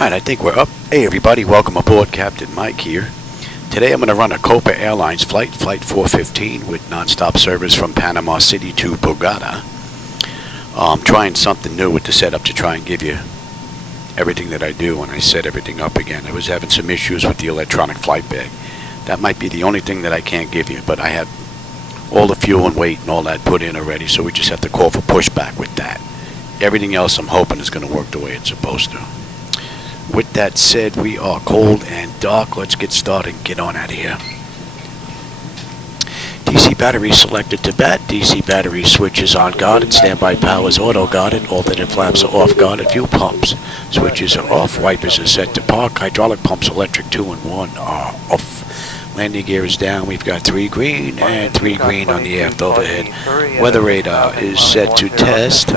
Alright, I think we're up. Hey everybody, welcome aboard. Captain Mike here. Today I'm going to run a Copa Airlines flight, Flight 415, with nonstop service from Panama City to Bogota. Trying something new with the setup to try and give you everything that I do when I set everything up again. I was having some issues with the electronic flight bag. That might be the only thing that I can't give you, but I have all the fuel and weight and all that put in already, so we just have to call for pushback with that. Everything else I'm hoping is going to work the way it's supposed to. With that said, we are cold and dark. Let's get started and get on out of here. DC battery selected to bat. DC battery switches on guarded. Standby power is auto guarded. Alternate flaps are off guarded. Fuel pumps switches are off. Wipers are set to park. Hydraulic pumps electric 2 and 1 are off. Landing gear is down. We've got 3 green and 3 green on the aft overhead. Weather radar is set to test.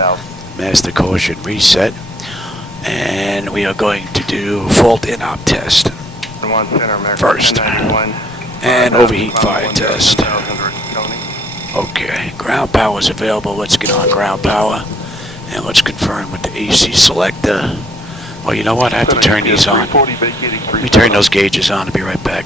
Master caution reset. And we are going to do fault in-op test first. And overheat fire test. Okay, ground power is available. Let's get on ground power. And let's confirm with the AC selector. Well, you know what? I have to turn these on. Let me turn those gauges on. I'll be right back.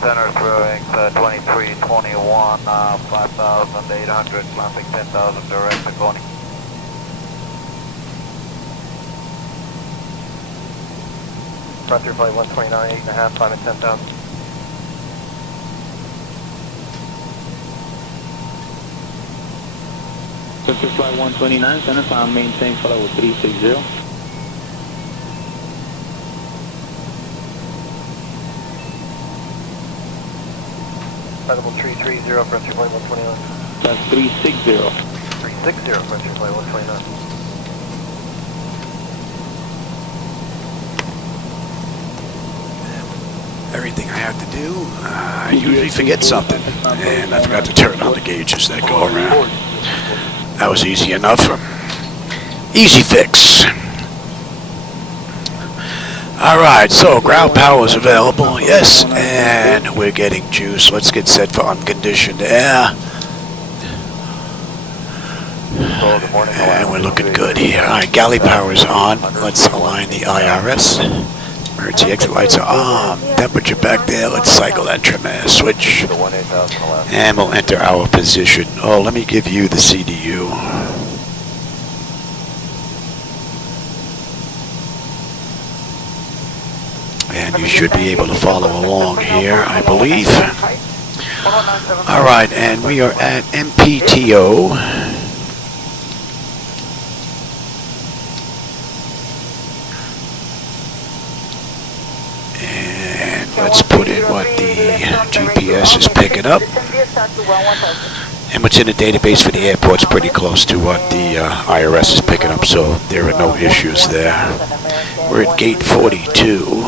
Center throwing 2321, 5,800, classic 10,000 direct to Coney. Frontier flight 129, 8.5, 5 and 10,000. Frontier flight 129, center climb, maintain follow 360. Level 330, Frontier flight 129. That's 360. 360, Frontier flight 129. Everything I have to do, I usually forget something. And I forgot to turn on the gauges that go around. That was easy enough. Easy fix. Alright, so ground power is available, yes, and we're getting juice. Let's get set for unconditioned air. And we're looking good here. Alright, galley power is on. Let's align the IRS. Emergency exit lights are on. Temperature back there. Let's cycle that trim air switch. And we'll enter our position. Oh, let me give you the CDU. And you should be able to follow along here, I believe. Alright, and we are at MPTO. And let's put in what the GPS is picking up. And what's in the database for the airport's pretty close to what the IRS is picking up, so there are no issues there. We're at gate 42.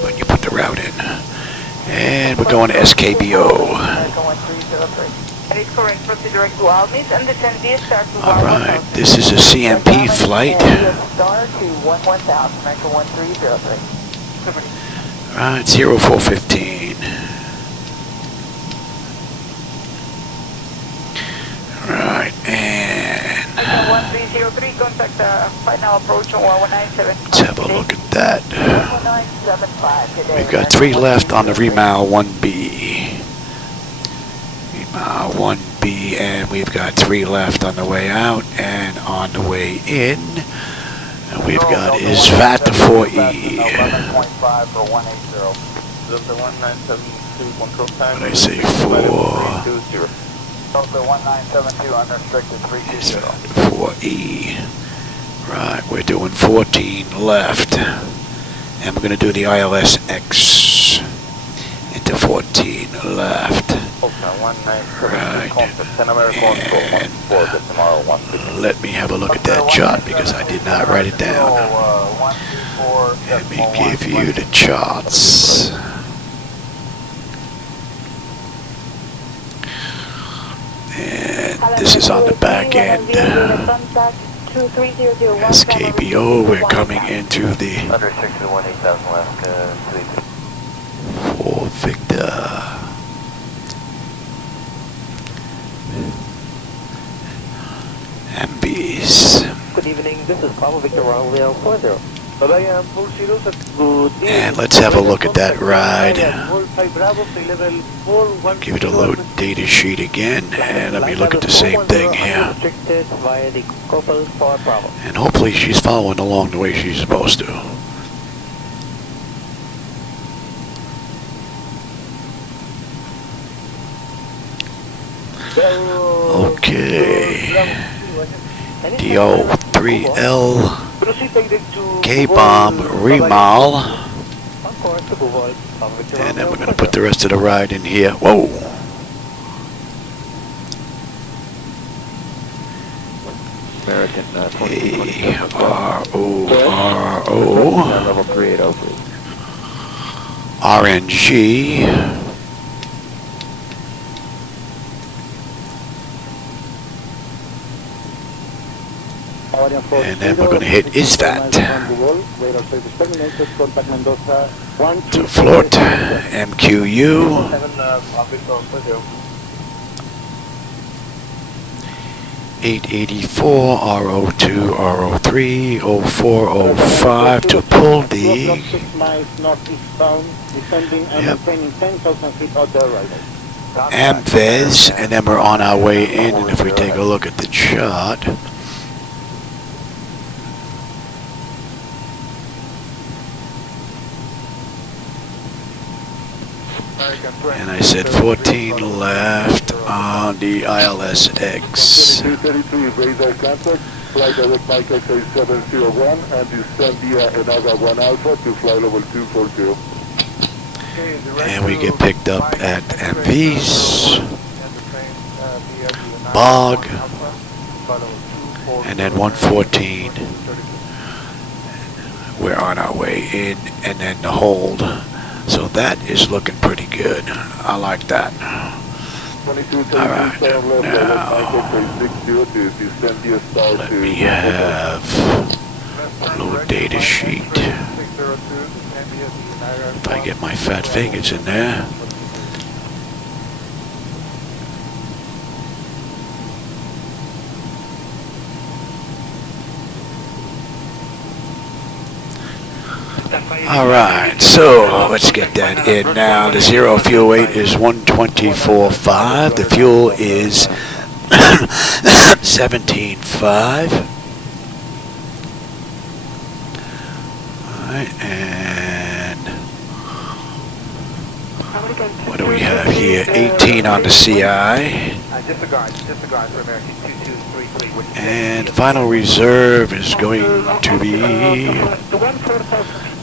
When you put the route in. And we're going to SKBO. Alright, this is a CMP flight. Alright, 0415. Right, and let's have a look at that. We've got 3 left on the Remal 1B. Remal 1B, and we've got 3 left on the way out, and on the way in, and we've got ISVAT to 4E. What did I say, 4? 1972 unrestricted 320. 4E. Right, we're doing 14 left. And we're going to do the ILS-X into 14 left. Right. And let me have a look at that chart because I did not write it down. Let me give you the charts. And this is on the back end. SKBO, we're coming into the for Victor. MBs. Good evening, this is Papa Victor runway 40. And let's have a look at that ride. Give it a load data sheet again, and let me look at the same thing here. And hopefully she's following along the way she's supposed to. Okay. DO3L K-bomb remal. And then we're going to put the rest of the ride in here. Whoa! American A-R-O-R-O level 3803. RNG. And then we're going to hit ISVAT to float MQU 884 RO2 RO3 04 05 to pull the AMVES, and then we're on our way in. And if we take a look at the chart, and I said 14 left on the ILS-X. 2233, radar contact, flight direct Mike X-8701, and descend via Enaga 1 Alpha to flight level 240. And we get picked up at MVs, Bog, and then 114. We're on our way in, and then the hold. So that is looking pretty good. I like that. All right, now let me have load data sheet. If I get my fat fingers in there. Alright, so let's get that in now. The zero fuel weight is 124.5. The fuel is 17.5. Alright, and what do we have here? 18 on the CI. And final reserve is going to be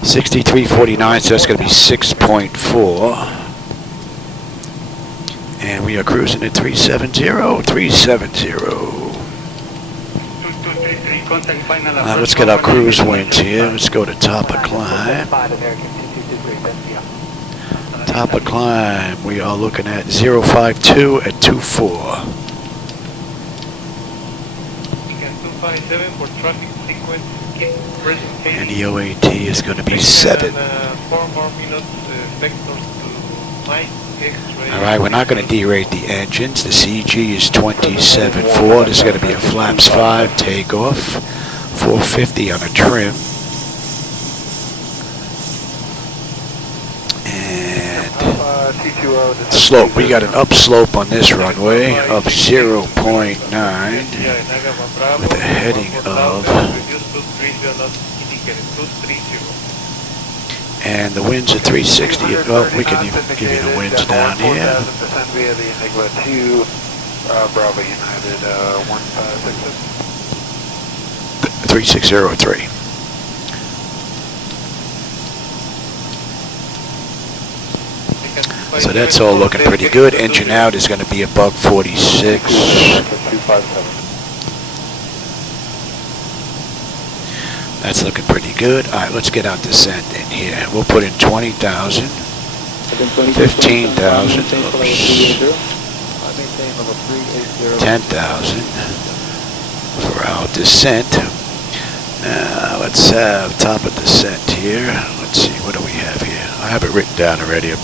63.49, so that's going to be 6.4. And we are cruising at 370, 370. Now let's get our cruise winds here. Let's go to top of climb. Top of climb, we are looking at 052 at 24. 257 for traffic sequence. And the OAT is going to be 7. 4 more minutes vectors to Mike X-ray. Alright, we're not going to derate the engines. The CG is 27.4. This is going to be a flaps 5 takeoff. 450 on a trim. And slope. We got an upslope on this runway of 0.9 with a heading of, and the winds are 360. Well, we can even give you the winds down here. 3603. So that's all looking pretty good. Engine out is going to be above 46. That's looking pretty good. All right, let's get our descent in here. We'll put in 20,000, 15,000, 10,000 for our descent. Now let's have top of descent here. Let's see, what do we have here? I have it written down already.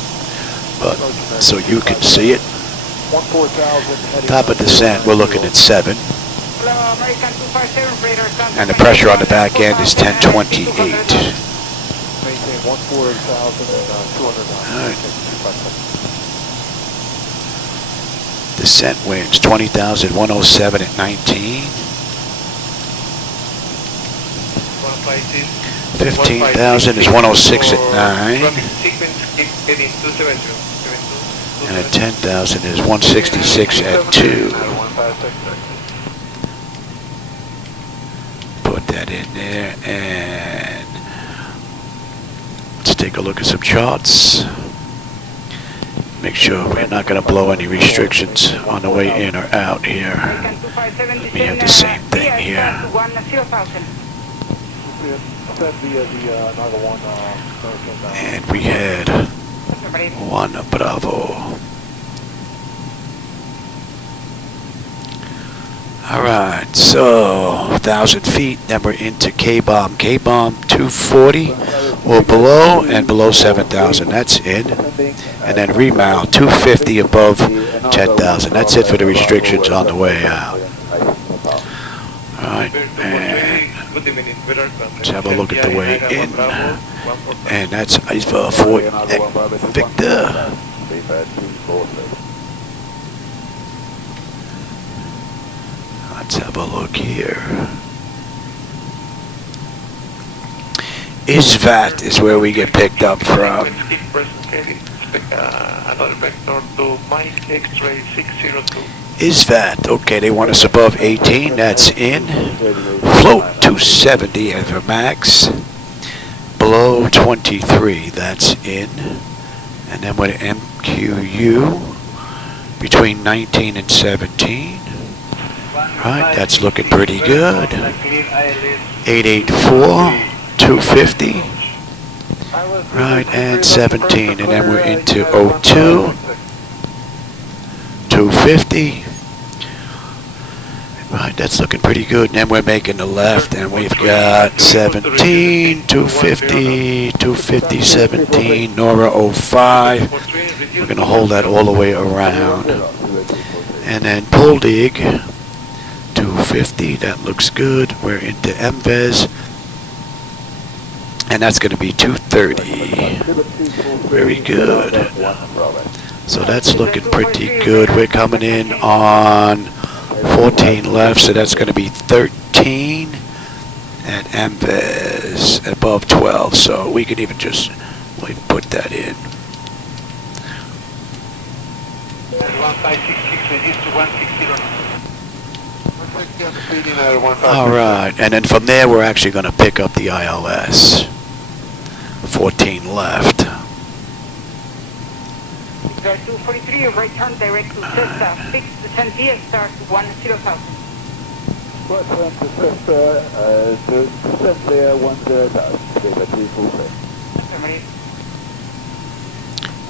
but so you can see it. Top of descent, we're looking at 7. And the pressure on the back end is 1028. Alright. Descent winds 20,107 at 19. 15,000 is 106 at 9. And at 10,000 is 166 at 2. Put that in there, and let's take a look at some charts. Make sure we're not going to blow any restrictions on the way in or out here. We have the same thing here. And we had 1 Bravo. Alright, so 1,000 feet, then we're into K-bomb. K-bomb 240 or below, and below 7,000, that's in. And then remount 250 above 10,000. That's it for the restrictions on the way out. Alright, and let's have a look at the way in. And that's Iceberg Fort Victor. Let's have a look here. Isvat is where we get picked up from. Isvat, okay, they want us above 18, that's in. Float 270 as a max. Below 23, that's in. And then with MQU, between 19 and 17. Right, that's looking pretty good. 884, 250. Right, and 17, and then we're into 02, 250. Right, that's looking pretty good. And then we're making the left, and we've got 17, 250, 250, 17, Nora 05. We're going to hold that all the way around. And then pull dig, 250, that looks good. We're into MVES, and that's going to be 230. Very good. So that's looking pretty good. We're coming in on 14 left, so that's going to be 13 at MVES above 12. So we can even just put that in. All right, and then from there we're actually going to pick up the ILS. 14 left. 243, right turn direct to Cesta, 6 descent here, start 10,000. Right turn to Cesta, descent there 10,000, 343.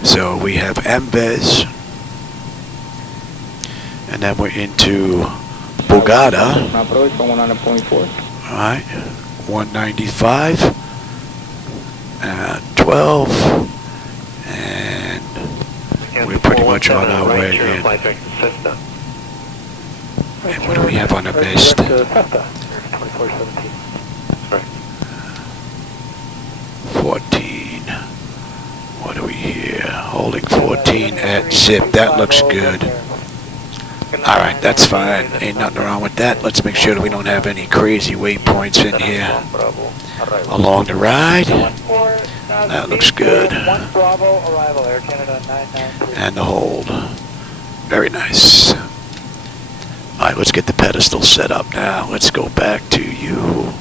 So we have MVES, and then we're into Bogota. Alright, 195, 12, and we're pretty much on our way in. And what do we have on the mist? 14. What are we here? Holding 14 at zip. That looks good. Alright, that's fine. Ain't nothing wrong with that. Let's make sure that we don't have any crazy waypoints in here. Along the ride. That looks good. And the hold. Very nice. Alright, let's get the pedestal set up now. Let's go back to you.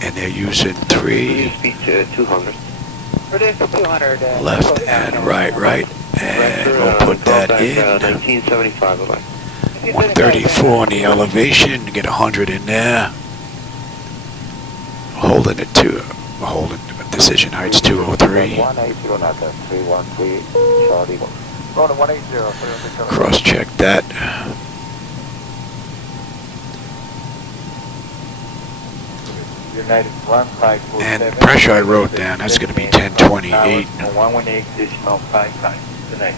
And they're using 3. Left and right. And we'll put that in. 134 on the elevation. Get 100 in there. Holding it to decision heights 203. Cross check that. United 1547. And pressure I wrote down, that's going to be 1028. 118.55 tonight.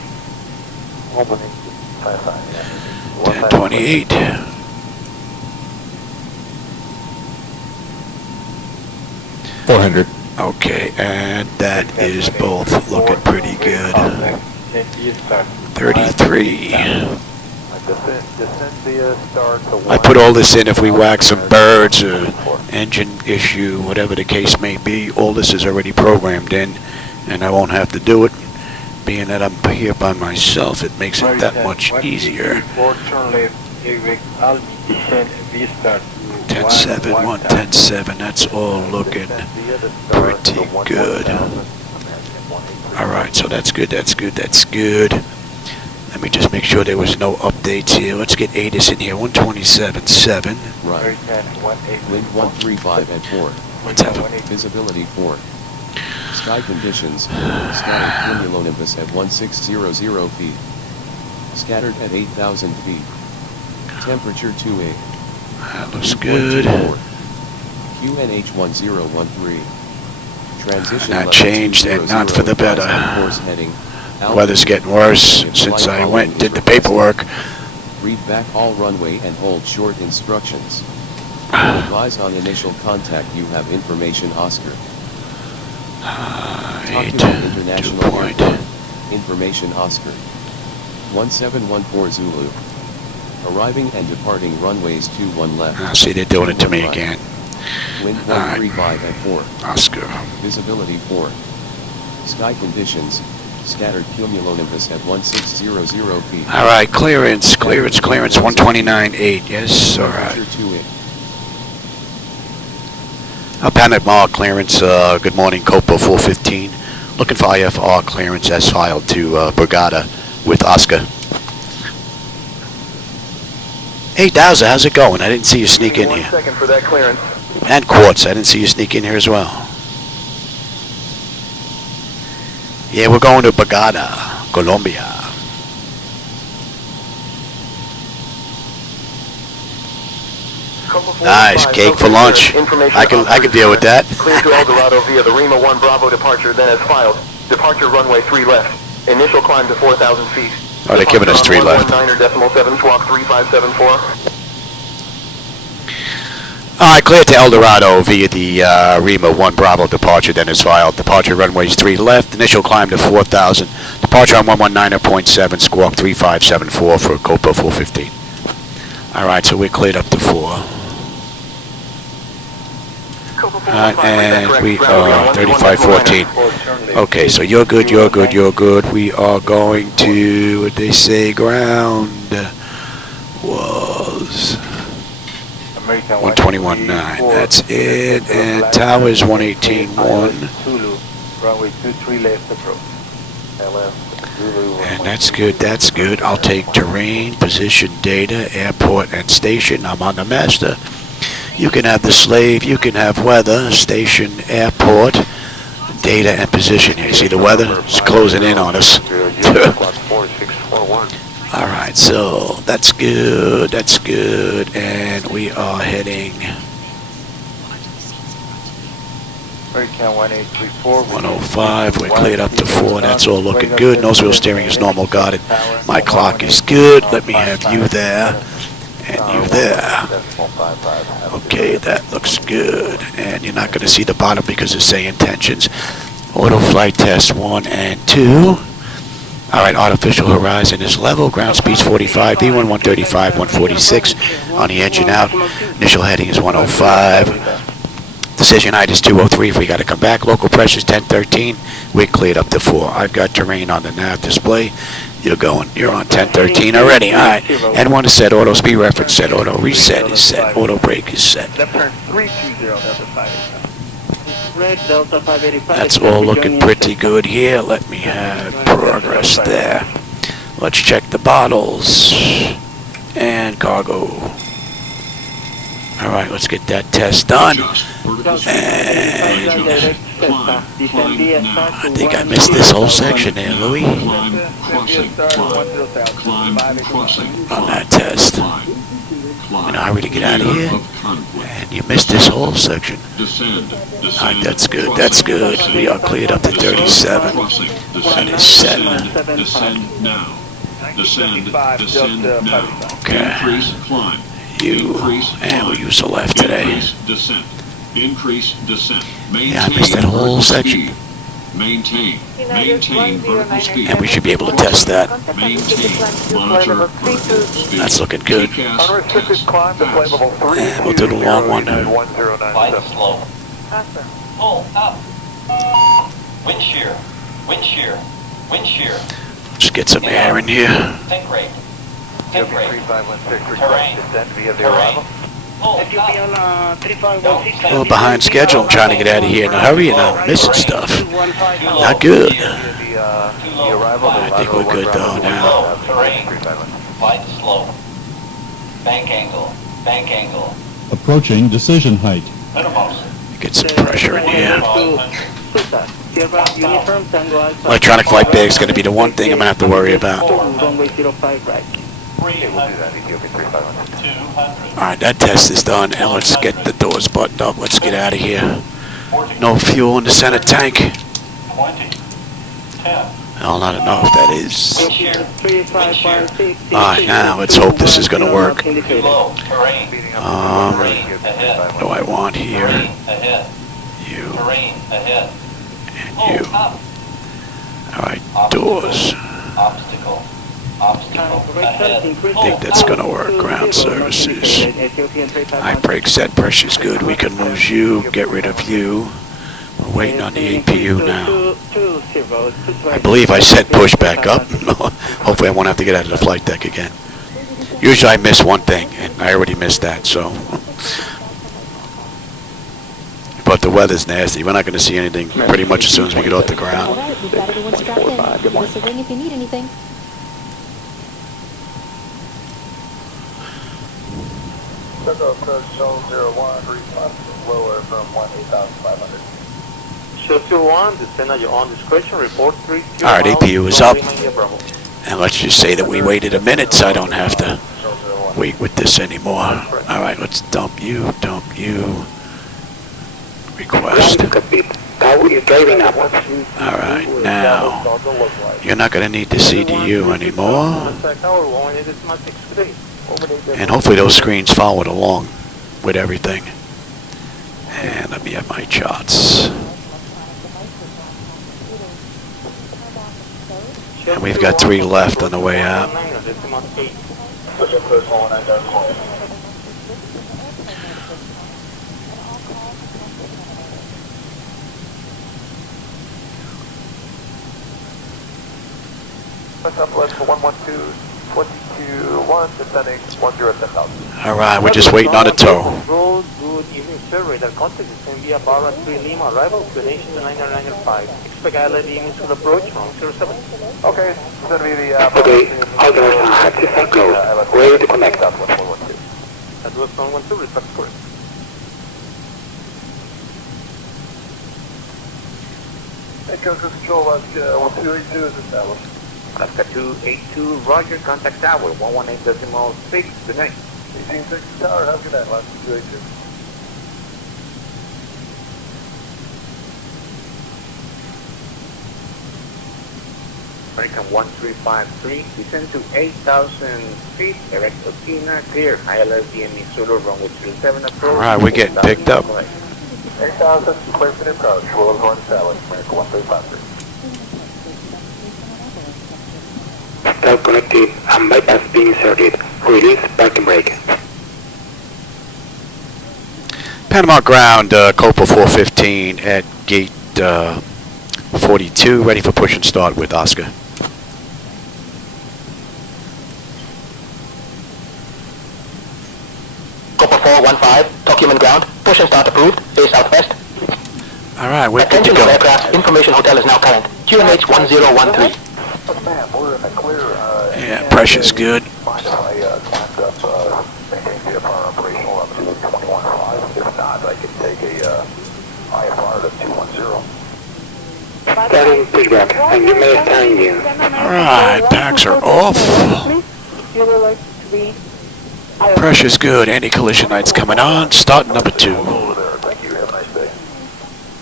1028. 400. Okay, and that is both looking pretty good. 33. I put all this in if we whack some birds or engine issue, whatever the case may be. All this is already programmed in, and I won't have to do it. Being that I'm here by myself, it makes it that much easier. 10-7, 1-10-7, that's all looking pretty good. Alright, so that's good, that's good, that's good. Let me just make sure there was no updates here. Let's get ATIS in here, 127.7. Right. Wind 135 at 4. What's that? Visibility 4. Sky conditions, scattered cumulonimbus at 1600 feet. Scattered at 8,000 feet. Temperature 2A. That looks good. QNH 1013. Transition Not changed and not for the better. Course heading. Weather's getting worse since I went and did the paperwork. Read back all runway and hold short instructions. Advise on initial contact. You have information, Oscar. 8, International 2 point. Airport. Information, Oscar. 1714 Zulu. Arriving and departing runways 21 left. See, they're doing it to me again. Wind 135 at 4. Oscar. Visibility 4. Sky conditions, scattered cumulonimbus at 1600 feet. Alright, clearance, 129.8. Yes, alright. Panama clearance, good morning, Copa 415. Looking for IFR clearance as filed to Bogota with Oscar. Hey, Dowser, how's it going? I didn't see you sneak in here. 1 second for that clearance. And Quartz, I didn't see you sneak in here as well. Yeah, we're going to Bogota, Colombia. Nice, cake for lunch. I can deal with that. Clear to El Dorado via the Lima 1 Bravo departure, then as filed. Departure runway 3 left. Initial climb to 4,000 feet. Oh, they're giving us 3 left. 119.7, squawk 3574. Alright, clear to El Dorado via the Lima 1 Bravo departure, then as filed. Departure runways 3 left, initial climb to 4,000. Departure on 119.7, squawk 3574 for Copa 415. Alright, so we're cleared up to 4. Alright, and we are 3514. Okay, so you're good, you're good, you're good. We are going to, what they say, ground was 121.9. That's it, and towers 118.1. Runway 23 left approach. And that's good, that's good. I'll take terrain, position, data, airport, and station. I'm on the master. You can have the slave, you can have weather, station, airport, data, and position. You see the weather? It's closing in on us. Alright, so that's good, and we are heading 105, we're cleared up to 4, that's all looking good. Nose wheel steering is normal, got it. My clock is good, let me have you there, and you there. Okay, that looks good, and you're not going to see the bottom because of SayIntentions. Auto flight test 1 and 2. Alright, artificial horizon is level, ground speed's 45, V1 135, 146 on the engine out. Initial heading is 105. Decision height is 203 if we got to come back. Local pressure is 1013. We're cleared up to 4. I've got terrain on the nav display. You're on 1013 already. Alright, N1 is set, auto speed reference set, auto reset is set, auto brake is set. Left turn 320 Delta 5. That's all looking pretty good here. Let me have progress there. Let's check the bottles and cargo. Alright, let's get that test done. And I think I missed this whole section there, Louis. On that test. in a hurry to get out of here. And you missed this whole section. Alright, that's good, that's good. We are cleared up to 37. That is set. Descend now. Descend now. Okay. Increase climb. You, and we use the left today. Increase descent. Increase descent. Yeah, I missed that whole section. Maintain vertical speed. And we should be able to test that. Maintain monitor vertical speed. That's looking good. Unrestricted climb to flight level 3. And we'll do the long one. Flight slow. Pull up. Wind shear. Wind shear. Wind shear. Just get some air in here. Sink rate. Sink rate. Terrain. Descend via the arrival. Pull up. A little behind schedule. I'm trying to get out of here in a hurry and I'm missing stuff. Not good. I think we're good though now. Terrain. Flight slow. Bank angle. Bank angle. Approaching decision height. Minimums. Get some pressure in here. 500. Electronic flight bag is going to be the one thing I'm going to have to worry about. Runway 05 right. 200. Alright, that test is done. Now let's get the doors buttoned up. Let's get out of here. No fuel in the center tank. 20. 10. I'll not know if that is. Wind shear. 3556. Alright, now let's hope this is going to work. Too low. Terrain. Terrain ahead. What do I want here? Terrain ahead. You Terrain ahead. and Pull you. up. Alright, doors. Obstacle. Obstacle ahead. I think that's going to work. Ground services. High brake set pressure's good. We can lose you. Get rid of you. We're waiting on the APU now. I believe I set push back up. Hopefully I won't have to get out of the flight deck again. Usually I miss one thing, and I already missed that, so. But the weather's nasty. We're not going to see anything pretty much as soon as we get off the ground. Alright, we've got everyone strapped in. Give us a ring if you need anything. Lower from 18,500. Show 2-1, descend at your own discretion, report 3. Alright, APU is up. And let's just say that we waited a minute so I don't have to wait with this anymore. Alright, let's dump you. Request. Alright, now, you're not going to need the CDU anymore. And hopefully those screens followed along with everything. And let me have my charts. And we've got 3 left on the way out. Southwest for 112, 22-1, descending 10,000. Alright, we're just waiting on a tow. Road, good evening, sir. Radar contact is via Barra 3 Lima, arrival, destination 9995. Expect ILS to the approach, wrong 07. Okay, it's going to be the... Okay, Alderman, active and close. Ready to connect. Southwest 112. Southwest 112, respect correct. Echo Control, 1282 is established. Alaska 282, Roger, contact tower, 118.6, good night. 1860 Tower, have a good night, Alaska 282. American 1353, descend to 8,000 feet, direct to Tina, clear, ILS DME Zulu, runway 37 approach. Alright, we're getting picked up. 8,000, clear for the approach, Willow Horn established, American 1353. Start connected and bypass being inserted. Release parking brake. Panama ground, Copa 415 at gate 42, ready for push and start with Oscar. Copa 415, document ground. Push and start approved. Base southwest. Alright, we're good to Attention go. aircraft. Information hotel is now current. QNH 1013. Yeah, pressure's good. Find if I climbed up, maintain VFR operational up to 21.5. If not, I could take a IFR to 210. Starting pushback, and you may start engine. Alright, packs are off. You would like to be Pressure's good. Anti-collision lights coming on. Start number 2. Thank you. Have a nice day.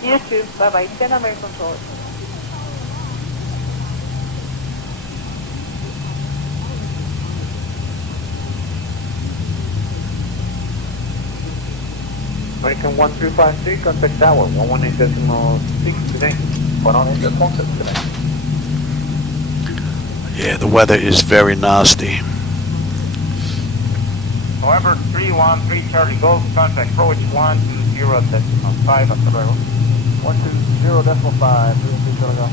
You too. Bye-bye. Stand on American control. American 1353, contact tower, 118.6 today. 118.6 today. Yeah, the weather is very nasty. However, 313 Charlie Golf, contact approach 120.5 at the level. 120.5, 313 Charlie Golf.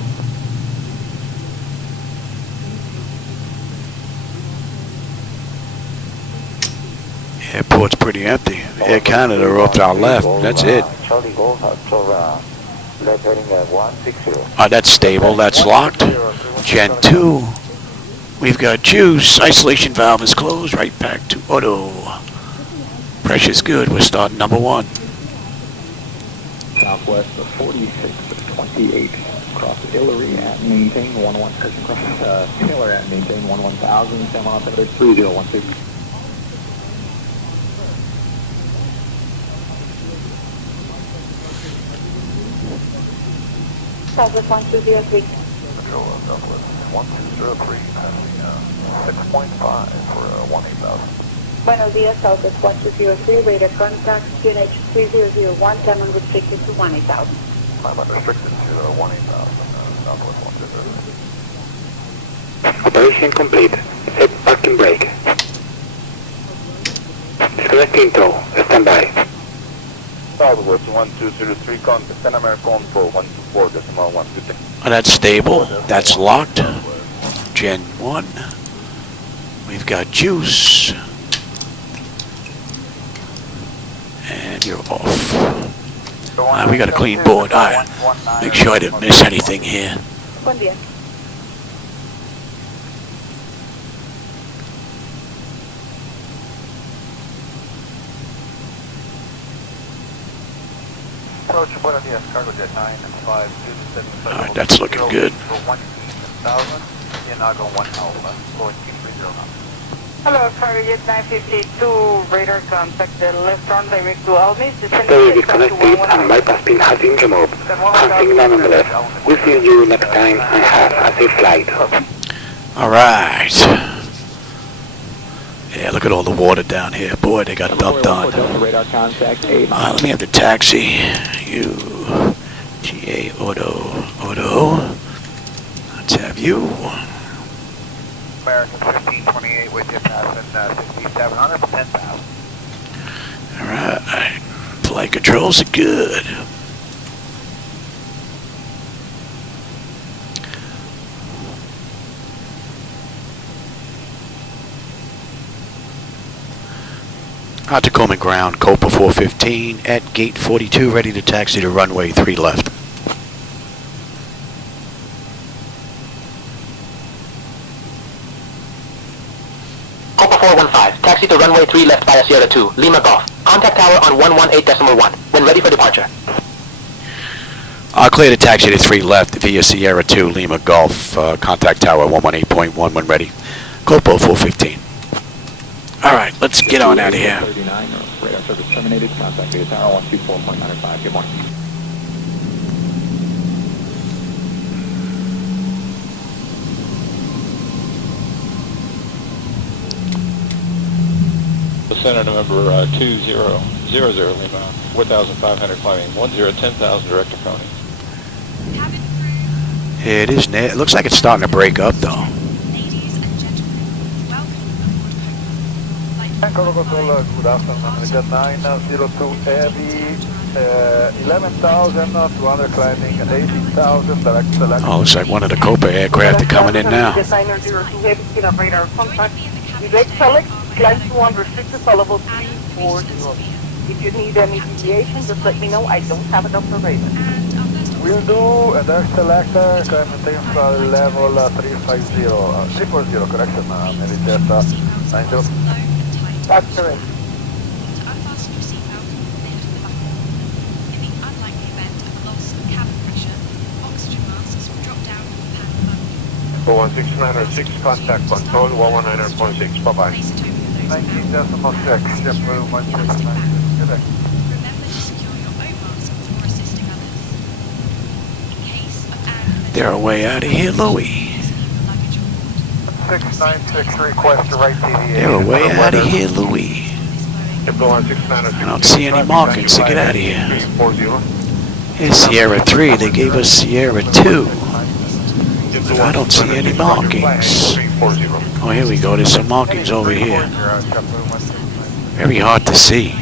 Airport's pretty empty. Air Canada are off to our left. That's it. Charlie Golf, left heading 160. Oh, that's stable. That's locked. Gen 2. We've got juice. Isolation valve is closed. Right back to auto. Pressure's good. We're starting number 1. Southwest of 4628. Cross Hillary at maintain 11. Cross Taylor at maintain 11,000. San Juan 3016. Southwest 1203. Control Southwest 1203, passing 6.5 for 18,000. Buenos dias, Southwest 1203, radar contact, QNH 3001, time unrestricted to 18,000. I'm unrestricted to 18,000, Southwest 1203. Operation complete. Set parking brake. Disconnecting tow. Stand by. Southwest 1203, contact Pan American for 124.150. Oh, that's stable. That's locked. Gen 1. We've got juice. And you're off. We got a clean board. Alright. Make sure I didn't miss anything here. Buen día. Approach, buenos dias, cargo jet 952. Alright, that's looking good. For 1,000, Yanago 1 Alpha, Lord 230. Hello, Carrier 952, radar contact, the left turn direct to Almis. Ferry disconnected and bypass pin has been removed. Passing down on the left. We'll see you next time and have a safe flight. Alright. Yeah, look at all the water down here. Boy, they got dumped on. Radar contact 8. Let me have the taxi. You. GA Auto. Let's have you. American 1528 with you passing 6,700 for 10,000. Alright. Flight controls are good. Tacoma ground, Copa 415 at gate 42, ready to taxi to runway 3 left. Copa 415, taxi to runway 3 left via Sierra 2, Lima Golf. Contact tower on 118.1, when ready for departure. I'll clear the taxi to 3 left via Sierra 2, Lima Golf. Contact tower 118.1 when ready. Copa 415. Alright, let's get on out of here. 39, radar service terminated. Contact via tower 124.95. Good morning. Center number 2000 Lima, 4,500 climbing, 10,000 direct to Coney. It is. It looks like it's starting to break up though. Control, good afternoon, American 902 Heavy, 11,200 climbing, 18,000 direct select. Oh, looks like one of the Copa aircraft are coming in now. Designer 02 Heavy, speed of radar contact. Direct select, climb to unrestricted for level 340. If you need any deviation, just let me know. I don't have it observation. We'll do a direct selector, climb maintain for level 350, 340, correction, Merijet 90. That's correct. For 16906, contact control 119.6, bye-bye. 19.6, JetBlue 1696. Good day. They're way out of here, Louie. 696, request to right deviation. They're way out of here, Louie. I don't see any markings to get out of here. Here's Sierra 3. They gave us Sierra 2. But I don't see any markings. Oh, here we go. There's some markings over here. Very hard to see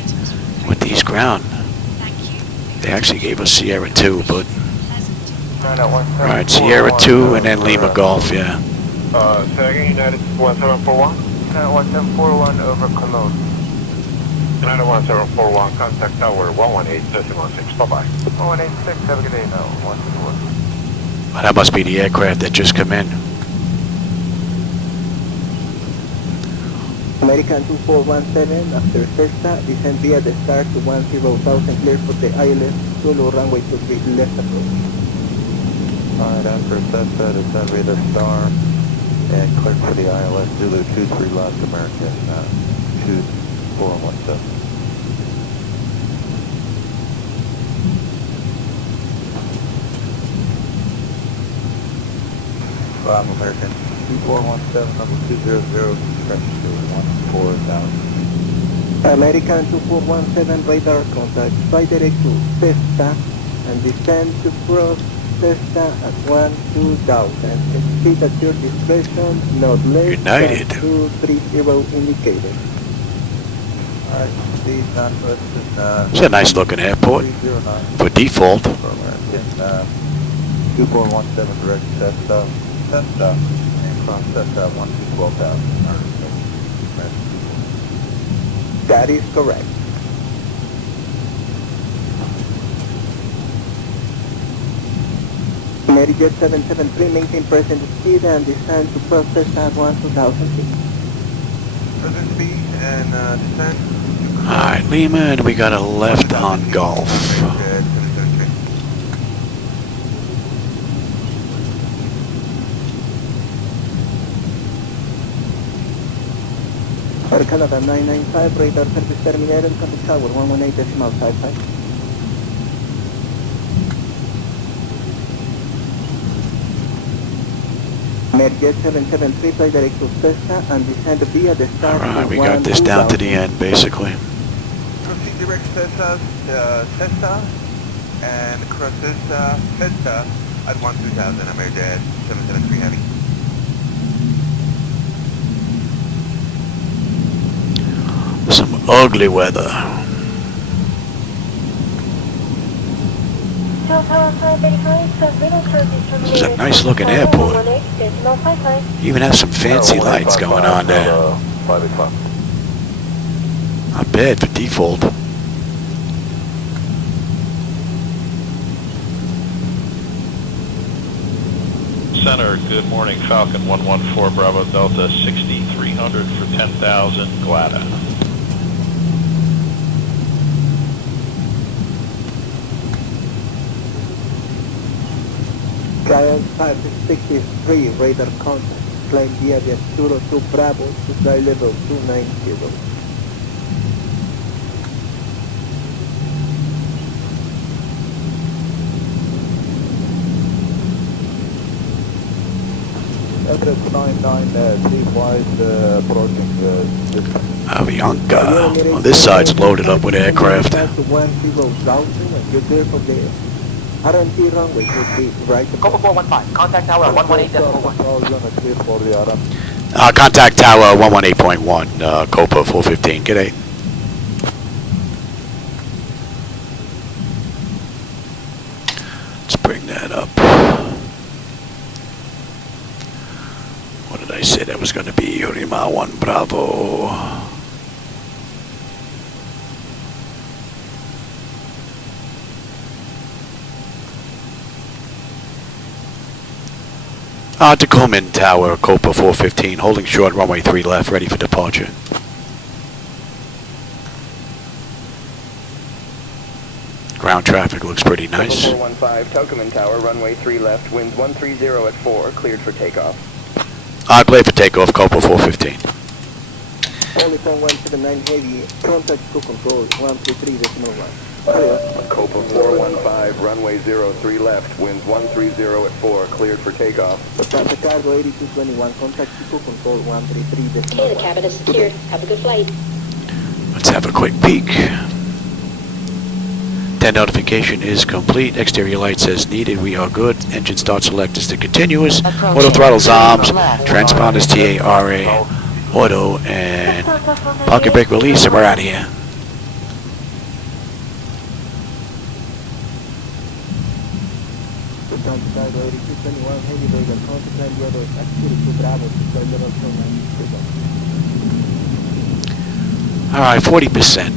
with these ground. They actually gave us Sierra 2, but... Alright, Sierra 2 and then Lima Golf, yeah. Say again, United 1741? 1741 over Cologne. United 1741, contact tower 118.16. Bye-bye. 118.6, have a good day now. 121. Well, that must be the aircraft that just come in. American 2417, after Cessna, descend via the start to 10,000, clear for the ILS, Zulu runway 23 left approach. Alright, after Cessna, descend via the star, and clear for the ILS, Zulu 23 left, American 2417. American 2417, number 200, stretch to 14,000. American 2417, radar contact, flight direct to Cessna, and descend to cross Cessna at 12,000. Speed at your discretion, not less United. than 230 indicated. Alright, speed northwest and It's a nice looking airport for default. American 2417, direct Cessna. Cessna, and cross Cessna 12,000. That is correct. Amerijet 773, maintain present speed and descend to cross Cessna at 12,000 feet. Present speed and descend. Alright, Lima, and we got a left on Golf. Air Canada 995, radar service terminated, contact tower 118.55. Amerijet 773, flight direct to Cessna and descend via the start. Alright, we got this down to the end, basically. Proceed direct Cessna, Cessna, and cross Cessna at 12,000, Amerijet 773 heavy. Some ugly weather. This is a nice looking airport. You even have some fancy lights going on there. Not bad for default. Center, good morning, Falcon 114 Bravo Delta 6300 for 10,000, Glada. Trial 563, radar contact, climb via the Arturo 2 Bravo to fly level 290. Address 99, approaching Avianca. Well, this side's loaded up with aircraft. RMT runway would be right. Copa 415, contact tower 118.1. Contact tower 118.1, Copa 415. G'day. Let's bring that up. What did I say that was going to be? Lima 1 Bravo. Tacoma Tower, Copa 415, holding short, runway 3 left, ready for departure. Ground traffic looks pretty nice. 415, Tacoma Tower, runway 3 left, winds 130 at 4, cleared for takeoff. Cleared for takeoff, Copa 415. Polyphone 179 heavy, contact to control 133.1. Copa 415, runway 03 left, winds 130 at 4, cleared for takeoff. Santa Cargo 8221, contact to control 133.1. Okay, the cabin is secured. Have a good flight. Let's have a quick peek. That notification is complete. Exterior lights as needed. We are good. Engine start select is to continuous. Auto throttles arms. Transponders TARA. Auto and pocket brake release, and we're out of here. Alright, 40%.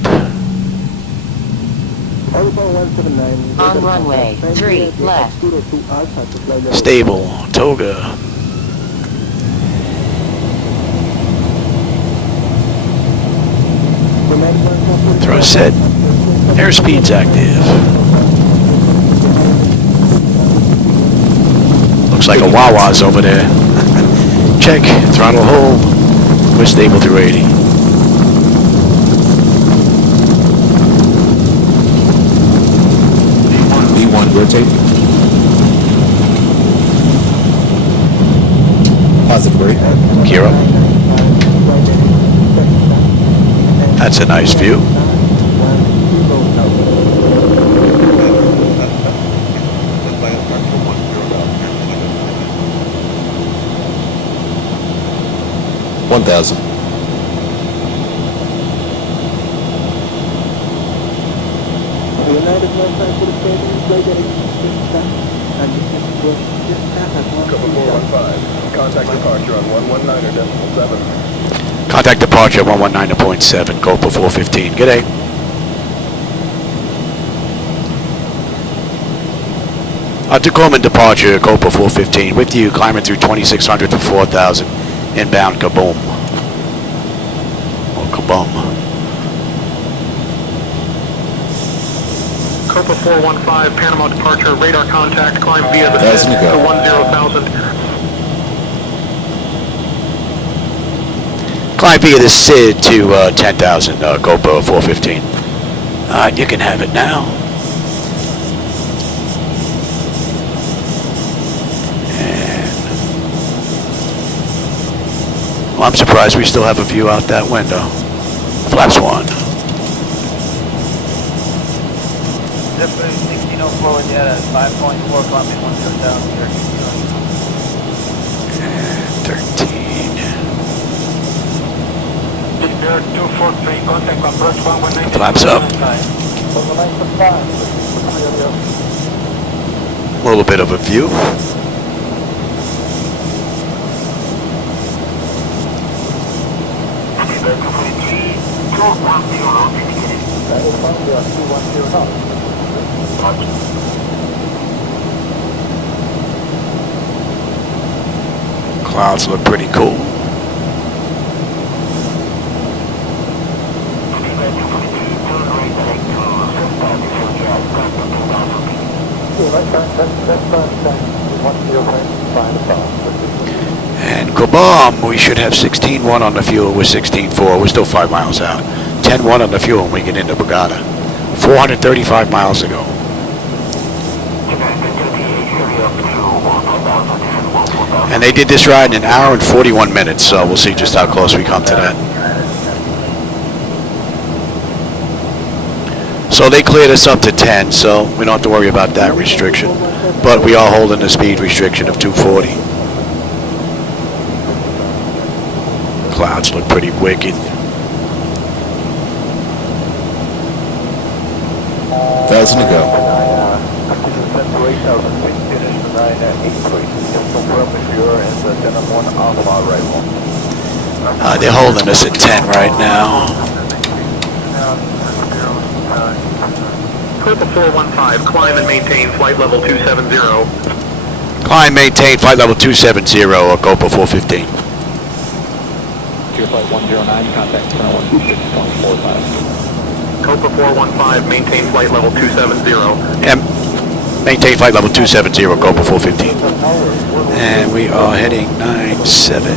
On runway 3 left. Stable. Toga. Thrust set. Airspeed's active. Looks like a Wawa's over there. Check. Throttle hold. We're stable through 80. V1 rotate. Positive brake. Gear up. That's a nice view. $1,000. Copa 415, contact departure on 119.7. Contact departure 119.7. Copa 415. G'day. Tacoma departure, Copa 415. With you, climbing through 2600 to 4000. Inbound, kaboom. Or kaboom. Copa 415, Panama departure, radar contact, climb via the Thousand to go. 10,000. Climb via the SID to 10,000, Copa 415. Alright, you can have it now. Well, I'm surprised we still have a view out that window. Flaps 1. Zipper 1604 forward, yeah, 5.4 climb 10 down here. And 13. 243, contact approach 119. Flaps up. A little bit of a view. Clouds look pretty cool. And kaboom, we should have 16.1 on the fuel with 16.4. We're still 5 miles out. 10.1 on the fuel when we get into Bogota. 435 miles ago. And they did this ride in an hour and 41 minutes, so we'll see just how close we come to that. So they cleared us up to 10, so we don't have to worry about that restriction. But we are holding the speed restriction of 240. Clouds look pretty wicked. 1,000 to go. They're holding us at 10 right now. Copa 415, climb and maintain flight level 270. Climb, maintain flight level 270 or Copa 415. Clear flight 109, contact 126.45. Copa 415, maintain flight level 270. And maintain flight level 270, Copa 415. And we are heading 97.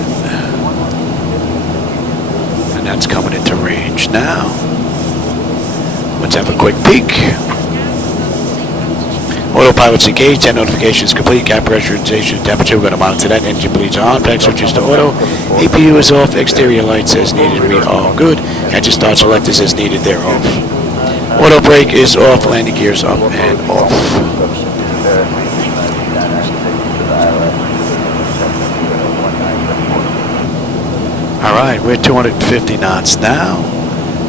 And that's coming into range now. Let's have a quick peek. Autopilot's engaged, 10 notifications complete, cap pressurization, temperature, we're going to monitor that, engine bleeds on, back switches to auto, APU is off, exterior lights as needed, we are good, engine start selectors as needed, they're off. Auto brake is off, landing gears up and off. Alright, we're 250 knots now,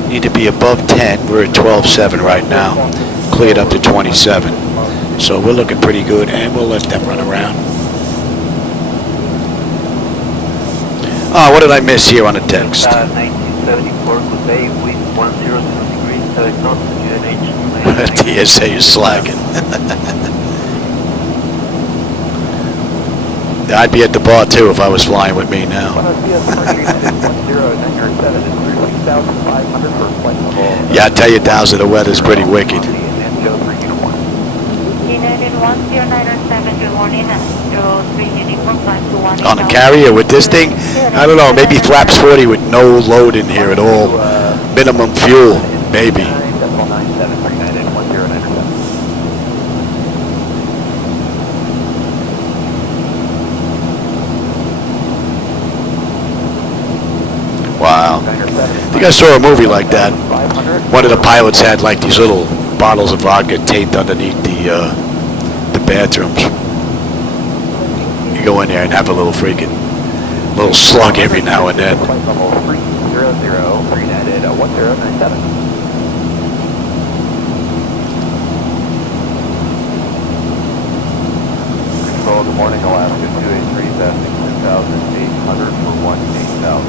need to be above 10, we're at 12.7 right now, cleared up to 27. So we're looking pretty good, and we'll let them run around. Oh, what did I miss here on the text? 1974 good day, wind 100 degrees, 7 knots, UNH. TSA is slacking. I'd be at the bar too if I was flying with me now. Yeah, I tell you, Dowser, the weather's pretty wicked. On a carrier with this thing, I don't know, maybe flaps 40 with no load in here at all. Minimum fuel, maybe. Wow. I think I saw a movie like that. One of the pilots had like these little bottles of vodka taped underneath the bathrooms. You go in there and have a little freaking little slug every now and then. Control, good morning, Alaska 283, passing 2,800 for 18,000.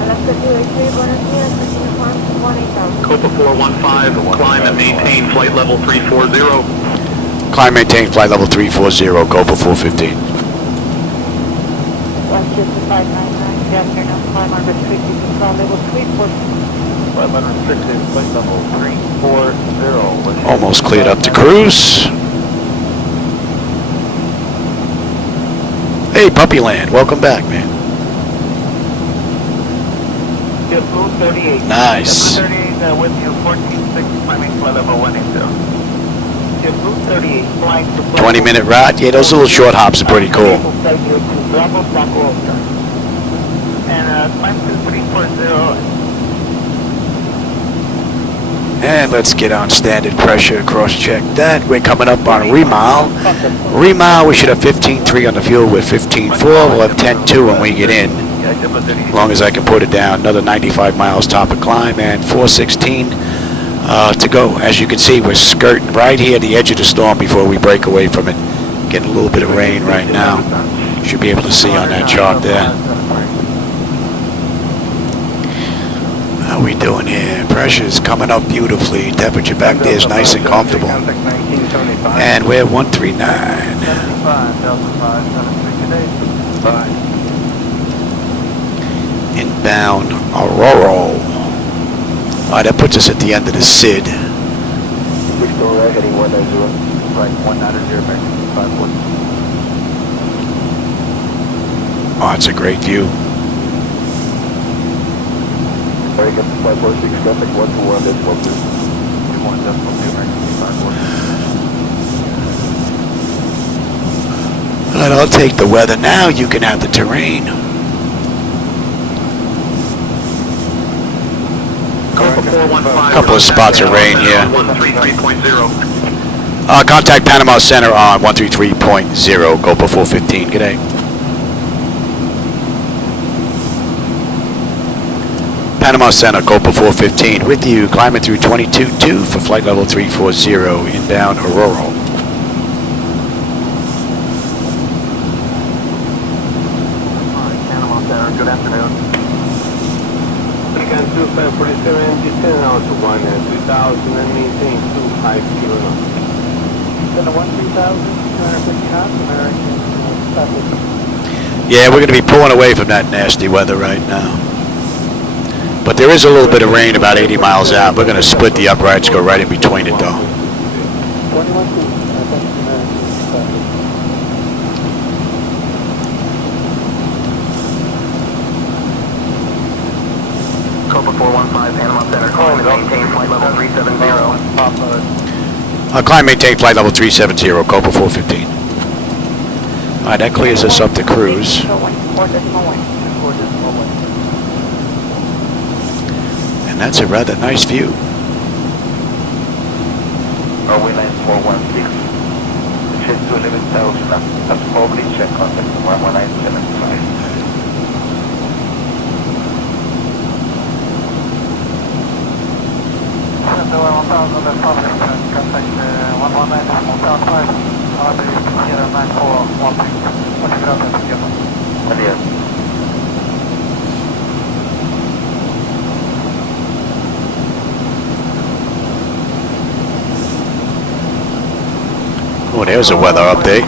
Alaska 283, buenos días, continuing on 18,000. Copa 415, climb and maintain flight level 340. Climb, maintain flight level 340, Copa 415. Alaska 599, good afternoon, climb unrestricted to flight level 340. Climb unrestricted, flight level 340. Almost cleared up to cruise. Hey, Puppyland, welcome back, man. Nice. 38 with you, 14-6, climbing flight level 180. 20-minute ride. Yeah, those little short hops are pretty cool. And let's get on standard pressure, cross-check that. We're coming up on remile. Remile, we should have 15.3 on the fuel with 15.4. We'll have 10.2 when we get in. As long as I can put it down. Another 95 miles top of climb and 416 to go. As you can see, we're skirting right here at the edge of the storm before we break away from it. Getting a little bit of rain right now. Should be able to see on that chart there. How we doing here? Pressure's coming up beautifully. Temperature back there is nice and comfortable. And we're 139. Inbound Aurora. Alright, that puts us at the end of the SID. Oh, it's a great view. Alright, I'll take the weather now. You can have the terrain. A couple of spots of rain here. Contact Panama Center on 133.0, Copa 415. G'day. Panama Center, Copa 415. With you, climbing through 22.2 for flight level 340, inbound Aurora. Panama Center, good afternoon. 47, engine 10 out to 1 and 2,000 and maintain 25 kilo knots. Then the 1,250 knots, American. Yeah, we're going to be pulling away from that nasty weather right now. But there is a little bit of rain about 80 miles out. We're going to split the uprights, go right in between it though. Copa 415, Panama Center, climb and maintain flight level 370. Climb maintain flight level 370, Copa 415. Alright, that clears us up to cruise. And that's a rather nice view. Runway 9416. Check to 11,000. That's probably check contact to 11975. Oh, there's a weather update.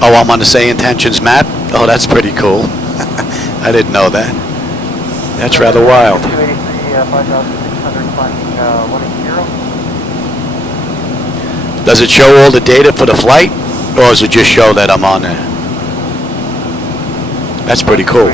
Oh, I'm on the SayIntentions map? Oh, that's pretty cool. I didn't know that. That's rather wild. Does it show all the data for the flight? Or does it just show that I'm on there? That's pretty cool.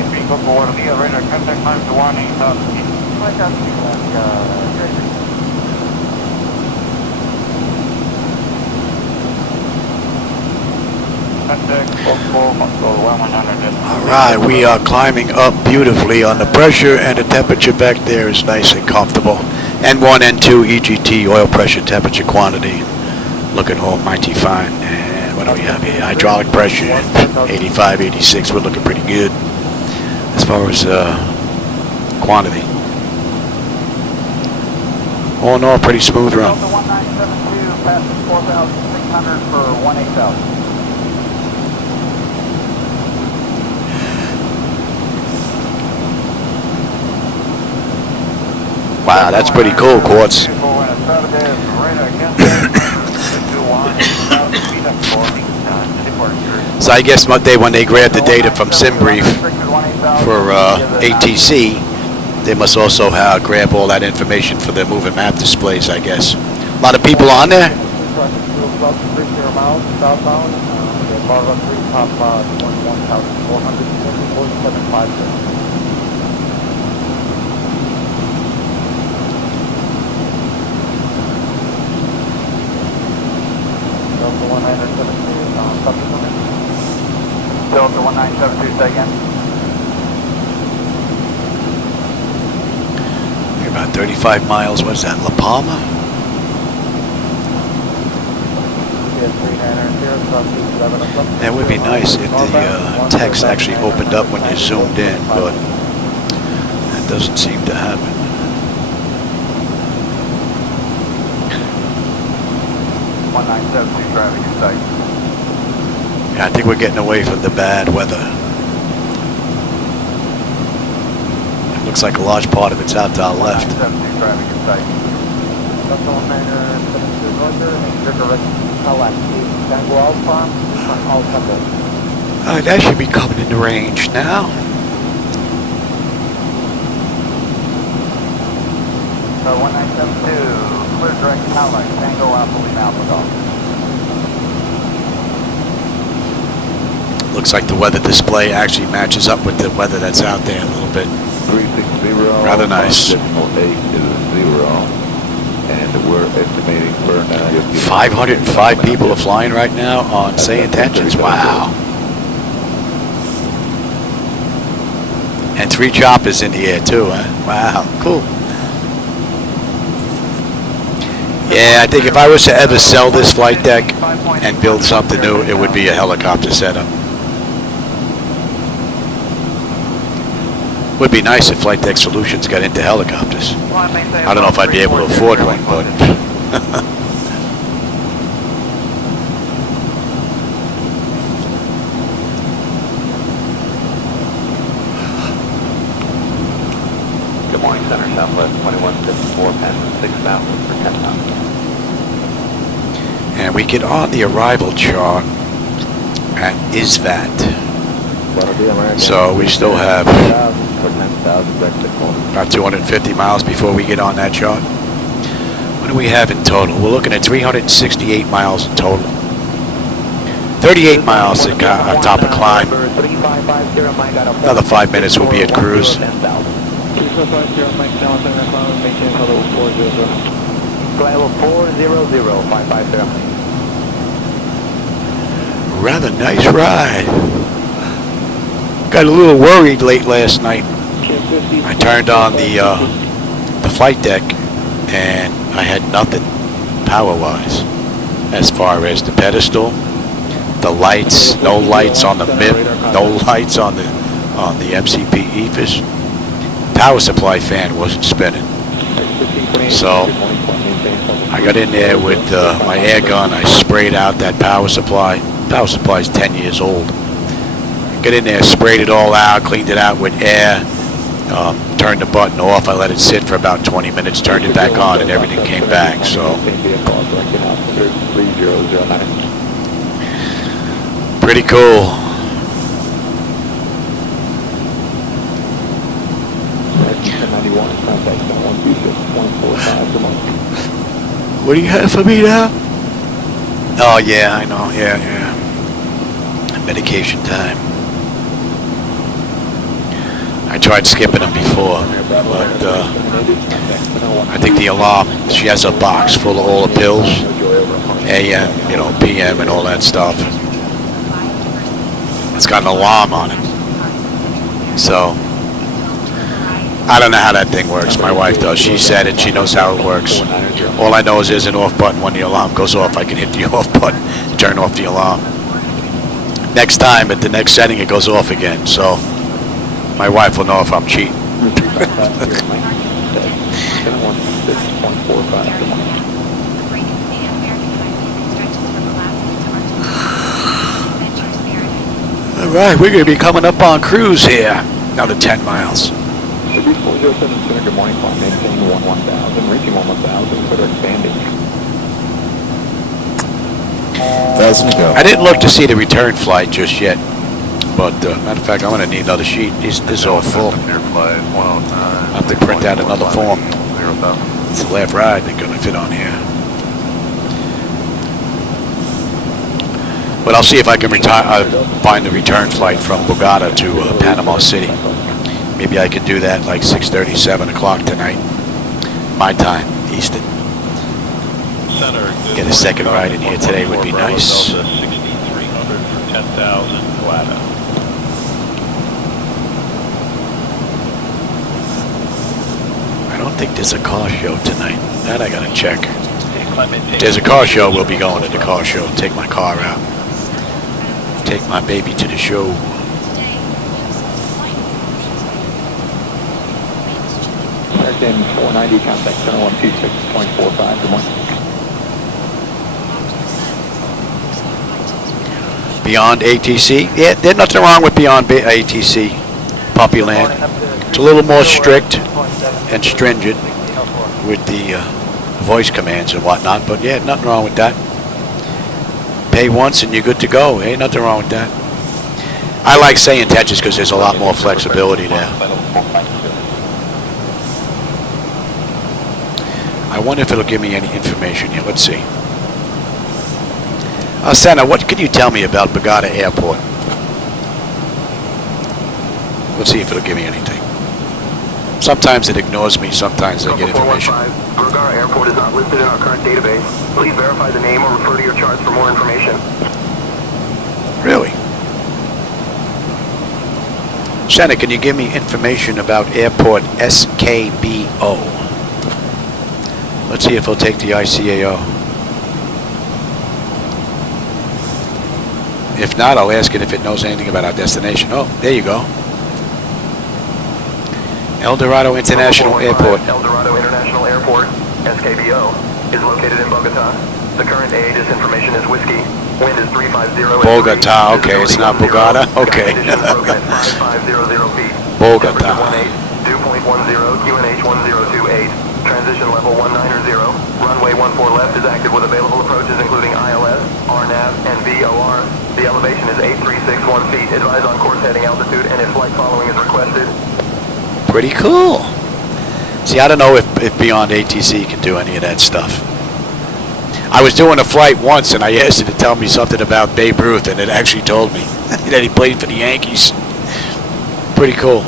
Alright, we are climbing up beautifully on the pressure, and the temperature back there is nice and comfortable. N1, N2, EGT, oil pressure, temperature, quantity. Looking almighty fine. And what do we have here? Hydraulic pressure, 85, 86. We're looking pretty good as far as quantity. All in all, pretty smooth run. 1972, passes 4,600 for 18,000. Wow, that's pretty cool, Quartz. So I guess when they grab the data from SimBrief for ATC, they must also grab all that information for their moving map displays, I guess. A lot of people on there? Delta 1972, say again. You're about 35 miles, what's that, La Palma? That would be nice if the text actually opened up when you zoomed in, but that doesn't seem to happen. Traffic in sight. Yeah, I think we're getting away from the bad weather. It looks like a large part of it's out to our left. Traffic in sight. That should be coming into range now. So 1972, clear direct Cadillac, Tango Alpha Lima Alpha Golf. Looks like the weather display actually matches up with the weather that's out there a little bit. 360. Rather nice. 8 is 0. And we're estimating for now. 505 people are flying right now on SayIntentions. Wow. And 3 choppers in the air too, huh? Wow, cool. Yeah, I think if I was to ever sell this flight deck and build something new, it would be a helicopter setup. Would be nice if Flightdeck Solutions got into helicopters. I don't know if I'd be able to afford one, but... Good morning, Center Southwest 2154, passing 6,000 for 10,000. And we get on the arrival chart at ISVAT. So we still have about 250 miles before we get on that chart. What do we have in total? We're looking at 368 miles in total. 38 miles at top of climb. Another 5 minutes we'll be at cruise. Rather nice ride. Got a little worried late last night. I turned on the flight deck and I had nothing power-wise as far as the pedestal, the lights, no lights on the MIP, no lights on the MCP EFIS. Power supply fan wasn't spinning. So I got in there with my air gun. I sprayed out that power supply. Power supply is 10 years old. Got in there, sprayed it all out, cleaned it out with air, turned the button off. I let it sit for about 20 minutes, turned it back on, and everything came back. So pretty cool. What do you have for me now? Oh yeah, I know. Yeah. Medication time. I tried skipping them before, but I think the alarm, she has a box full of all the pills, AM, PM and all that stuff. It's got an alarm on it. So, I don't know how that thing works. My wife does. She said it. She knows how it works. All I know is there's an off button. When the alarm goes off, I can hit the off button, turn off the alarm. Next time, at the next setting, it goes off again. So, my wife will know if I'm cheating. All right, we're going to be coming up on cruise here. Another 10 miles. Good morning, climb maintain 11,000, reaching 11,000, clear expanding. 1,000 to go. I didn't look to see the return flight just yet, but matter of fact, I'm going to need another sheet. This is all full. I'll have to print out another form. It's the left ride they're going to fit on here. But I'll see if I can find the return flight from Bogota to Panama City. Maybe I can do that like 6:30, 7 o'clock tonight. My time, Eastern. Get a second ride in here today would be nice. 6,300 for 10,000 Nevada. I don't think there's a car show tonight. That I gotta check. If there's a car show, we'll be going to the car show. Take my car out. Take my baby to the show. American 490, contact 7126.45, good morning. Beyond ATC? Yeah, there's nothing wrong with Beyond ATC. Puppy Land. It's a little more strict and stringent with the voice commands and whatnot, but yeah, nothing wrong with that. Pay once and you're good to go. Ain't nothing wrong with that. I like SayIntentions because there's a lot more flexibility there. I wonder if it'll give me any information here. Let's see. Santa, what can you tell me about Bogota Airport? Let's see if it'll give me anything. Sometimes it ignores me, sometimes I get information. Bogota Airport is not listed in our current database. Please verify the name or refer to your charts for more information. Really? Santa, can you give me information about Airport SKBO? Let's see if it'll take the ICAO. If not, I'll ask it if it knows anything about our destination. Oh, there you go. El Dorado International Airport. El Dorado International Airport, SKBO, is located in Bogota. The current ATIS information is whiskey. Wind is 350. Bogota, okay, it's not Bogota, okay. Bogota. Dew point 10, QNH 1028. Transition level 190. Runway 14 left is active with available approaches including ILS, RNAV, and VOR. The elevation is 8361 feet. Advise on course heading altitude and if flight following is requested. Pretty cool. See, I don't know if Beyond ATC can do any of that stuff. I was doing a flight once and I asked it to tell me something about Babe Ruth and it actually told me that he played for the Yankees. Pretty cool.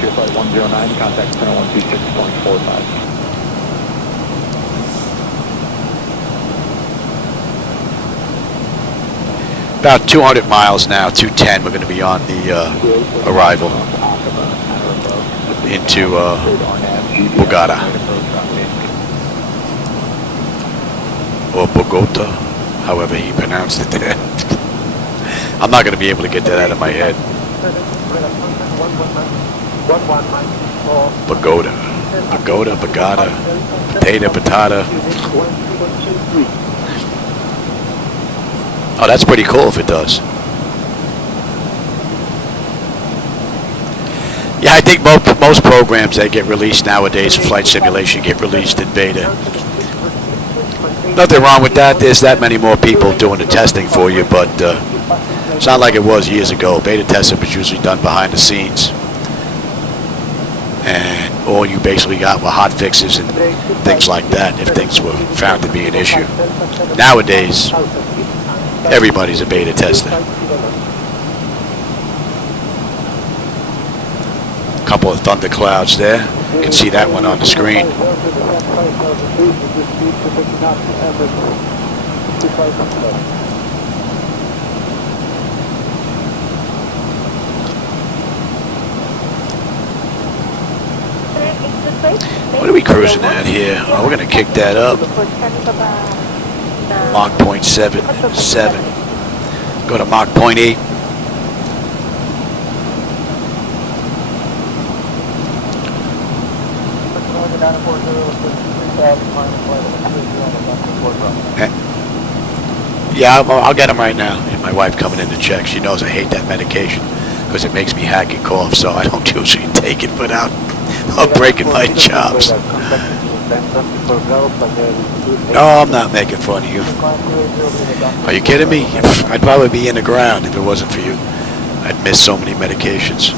Pure Flight 109, contact 126.45. About 200 miles now, 210. We're going to be on the arrival into Bogota. Or Bogota, however he pronounced it there. I'm not going to be able to get that out of my head. Bogota, Bogota, Bogota, potato, patata. Oh, that's pretty cool if it does. Yeah, I think most programs that get released nowadays for flight simulation get released in beta. Nothing wrong with that. There's that many more people doing the testing for you, but it's not like it was years ago. Beta testing was usually done behind the scenes. And all you basically got were hot fixes and things like that if things were found to be an issue. Nowadays, everybody's a beta tester. A couple of thunderclouds there. You can see that one on the screen. What are we cruising at here? Oh, we're going to kick that up. Mach 0.77. Go to Mach 0.8. Yeah, I'll get them right now. My wife coming in to check. She knows I hate that medication because it makes me hack and cough, so I don't usually take it without breaking my chops. No, I'm not making fun of you. Are you kidding me? I'd probably be in the ground if it wasn't for you. I'd miss so many medications,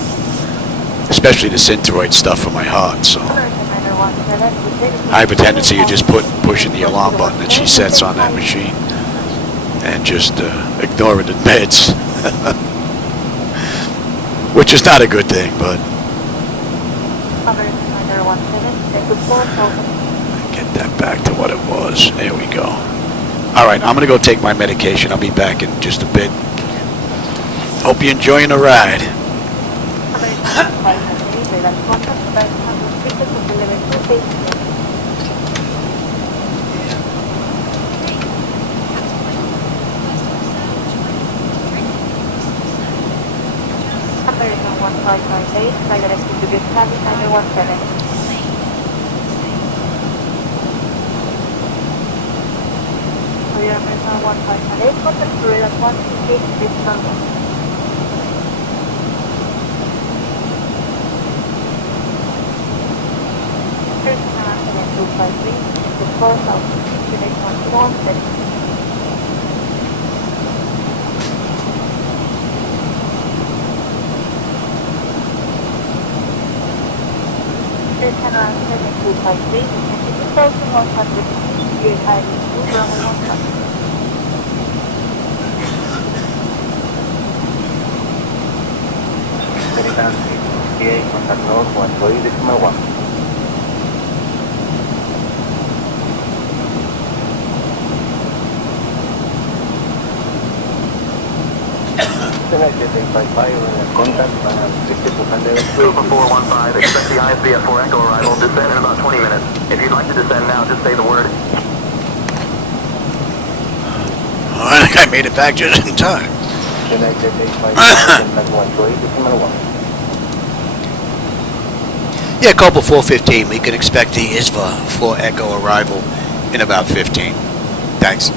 especially the Synthroid stuff for my heart. So I have a tendency of just pushing the alarm button that she sets on that machine and just ignoring the meds, which is not a good thing, but get that back to what it was. There we go. All right, I'm going to go take my medication. I'll be back in just a bit. Hope you're enjoying the ride. American 1598, direct to the cabin 917. American 1598, contact Florida 168, decimal 1. Personal 7253, to 4000, Unit 117. Personal 7253, and 2168, Island 2, Bravo 1. American 68, contact North 120, decimal 1. Selected 855, contact 5200. Silver 415, expect the ISB at 4 Echo arrival. Descend in about 20 minutes. If you'd like to descend now, just say the word. I think I made it back just in time. Selected 855, contact 120, decimal 1. Yeah, Copa 415. We can expect the ISVA for Echo arrival in about 15. Thanks.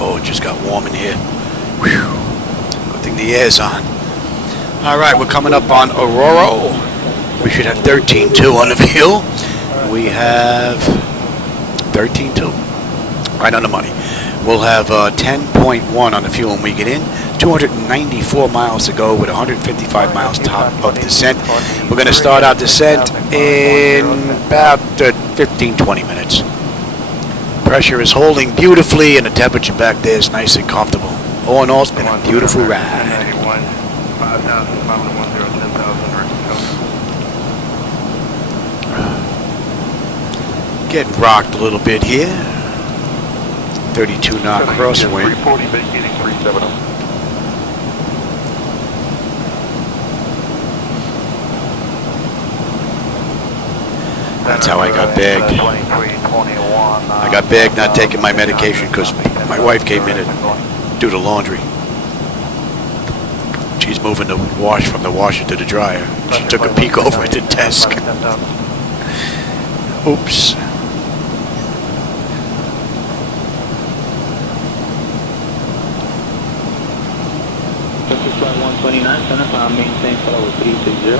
Oh it just got warm in here. Whew. Good thing the air's on. All right, we're coming up on Aurora. We should have 13.2 on the fuel. We have 13.2. Right on the money. We'll have 10.1 on the fuel when we get in. 294 miles to go with 155 miles top of descent. We're going to start our descent in about 15-20 minutes. Pressure is holding beautifully and the temperature back there is nice and comfortable. All in all, it's been a beautiful ride. Getting rocked a little bit here. 32 knot crosswind. 340 vacating 370. That's how I got bagged. I got bagged not taking my medication because my wife came in to do the laundry. She's moving the wash from the washer to the dryer. She took a peek over at the desk. Oops. Flight 129, center, maintain follow 360.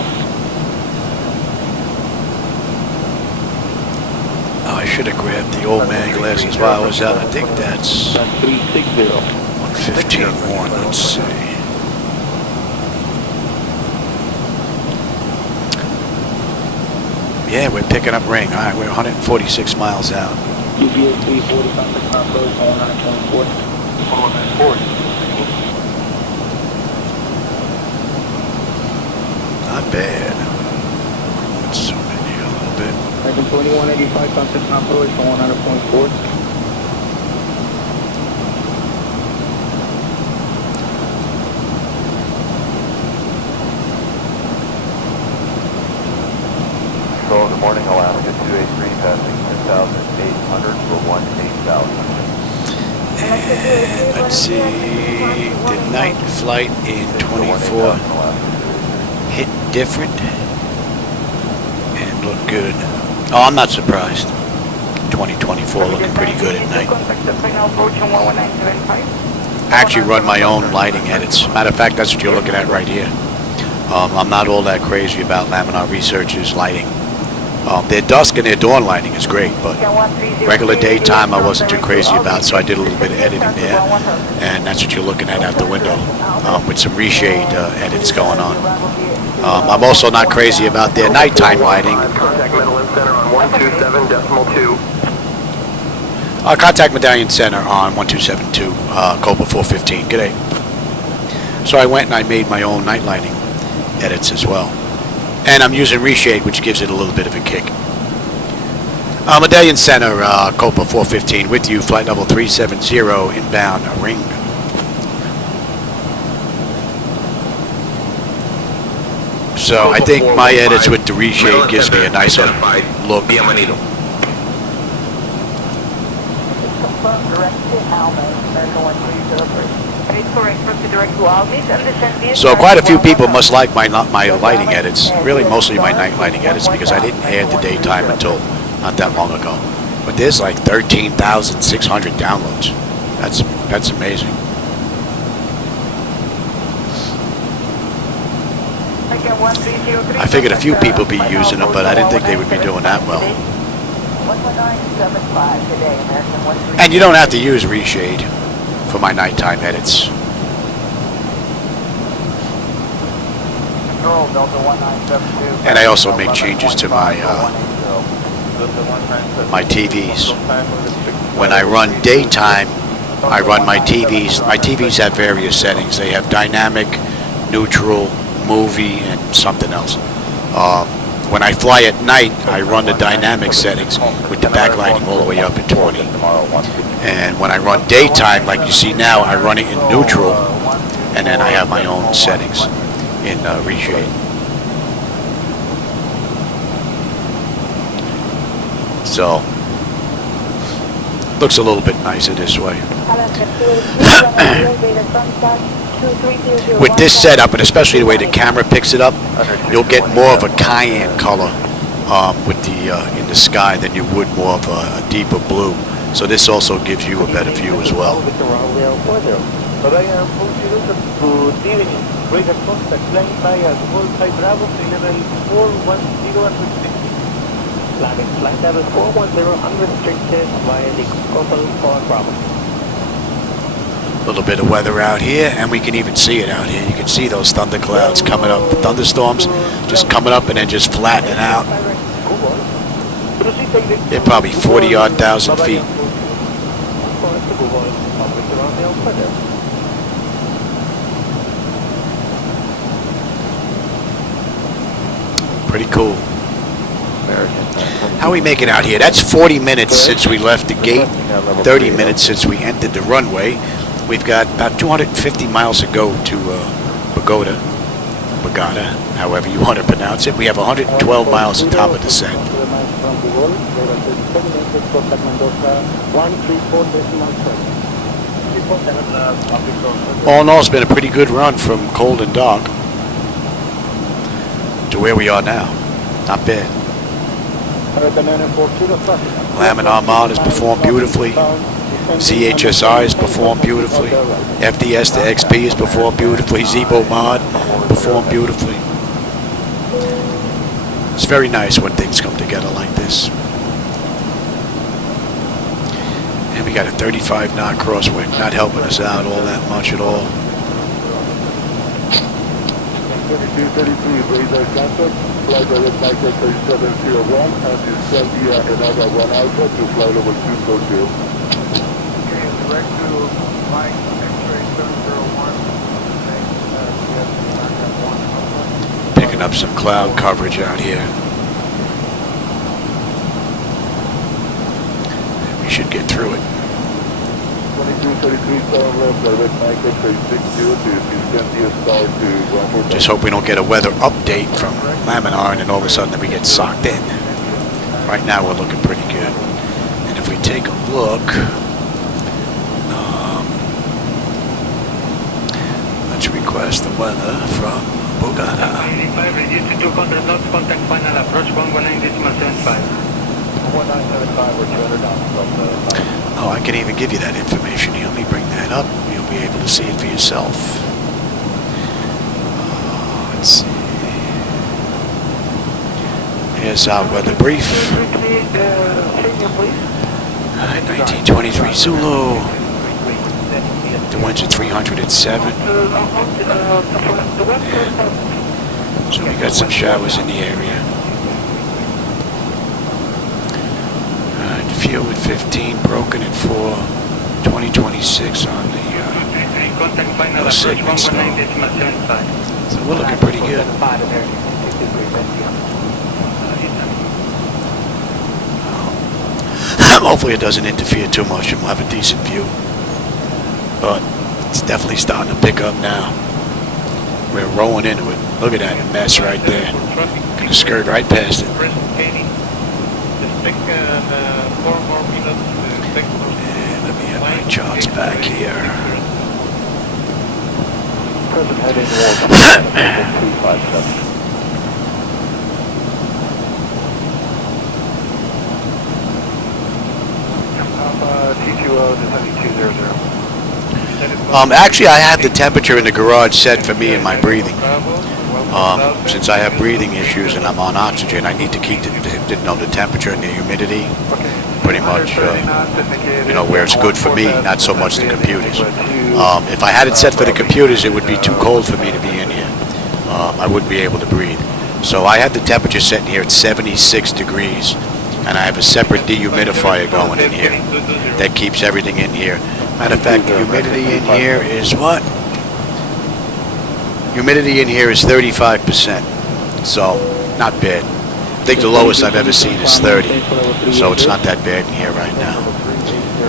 Oh, I should have grabbed the old man glasses while I was out. I think that's 115.1. Let's see. Yeah, we're picking up ring. All right, we're 146 miles out. UBS 340, contact approach 1924. 140. Not bad. Let's zoom in here a little bit. 2185, contact approach 100.4. So good morning, Alaska 283, passing 10,800 for 18,000. Let's see. The night flight in 24 hit different and look good. Oh, I'm not surprised. 2024 looking pretty good at night. I actually run my own lighting edits. Matter of fact, that's what you're looking at right here. I'm not all that crazy about Laminar Research's lighting. Their dusk and their dawn lighting is great, but regular daytime I wasn't too crazy about, so I did a little bit of editing there, and that's what you're looking at out the window, with some reshade edits going on. I'm also not crazy about their nighttime lighting. Contact Medallion Center on 127.2. Contact Medallion Center on 1272, Copa 415. G'day. So I went and I made my own night lighting edits as well. And I'm using reshade, which gives it a little bit of a kick. Medallion Center, Copa 415 with you, flight level 370, inbound ring. So I think my edits with the reshade gives me a nicer look. So quite a few people must like my lighting edits, really mostly my night lighting edits, because I didn't add the daytime until not that long ago. But there's like 13,600 downloads. That's amazing. I figured a few people would be using them, but I didn't think they would be doing that well. And you don't have to use reshade for my nighttime edits. And I also make changes to my my TVs. When I run daytime, I run my TVs. My TVs have various settings. They have dynamic, neutral, movie, and something else. When I fly at night, I run the dynamic settings with the backlighting all the way up at 20. And when I run daytime, like you see now, I run it in neutral, and then I have my own settings in reshade. So, looks a little bit nicer this way. With this setup, and especially the way the camera picks it up, you'll get more of a cayenne color with the in the sky than you would more of a deeper blue. So this also gives you a better view as well. Good evening. Radar contact flying via Volta Bravo to level 410 unrestricted. Flying flight level 410 unrestricted via the Copa Bravo. A little bit of weather out here, and we can even see it out here. You can see those thunder clouds coming up, the thunderstorms just coming up and then just flattening out. They're probably 40-odd thousand feet. Pretty cool. How are we making out here? That's 40 minutes since we left the gate, 30 minutes since we entered the runway. We've got about 250 miles to go to Bogota, however you want to pronounce it. We have 112 miles on top of descent. All in all, it's been a pretty good run from cold and dark to where we are now. Not bad. Laminar mod has performed beautifully. CHSR has performed beautifully. FDS to XP has performed beautifully. ZiboMod performed beautifully. It's very nice when things come together like this. And we got a 35 knot crosswind, not helping us out all that much at all. 3233 radar contact, flight direct Micro 3701, and descend via another 1 Alpha to fly level 240. Okay, direct to Mike X-ray 701. Picking up some cloud coverage out here. And we should get through it. 2233 turn left, direct Micro 360 to descend via star to Bravo. Just hope we don't get a weather update from Laminar and then all of a sudden we get socked in. Right now we're looking pretty good. And if we take a look, let's request the weather from Bogota. 85, reduce to 200 knots, contact final approach 119.75. 1975 or 200 knots from the... Oh, I can even give you that information here. Let me bring that up. You'll be able to see it for yourself. Let's see. Here's our weather brief. 1923 Zulu. The winds are 307. So we got some showers in the area. Fuel at 15, broken at 4, 2026 on the no segment stall. So we're looking pretty good. Hopefully it doesn't interfere too much and we'll have a decent view. But it's definitely starting to pick up now. We're rolling into it. Look at that mess right there. Gonna skirt right past it. And let me have my charts back here. Present heading 257. TQO descending 200. Actually, I have the temperature in the garage set for me and my breathing. Since I have breathing issues and I'm on oxygen, I need to keep the temperature and the humidity pretty much, where it's good for me, not so much the computers. If I had it set for the computers, it would be too cold for me to be in here. I wouldn't be able to breathe. So I had the temperature set in here at 76 degrees, and I have a separate dehumidifier going in here that keeps everything in here. Matter of fact, the humidity in here is what? Humidity in here is 35%, so not bad. I think the lowest I've ever seen is 30, so it's not that bad in here right now.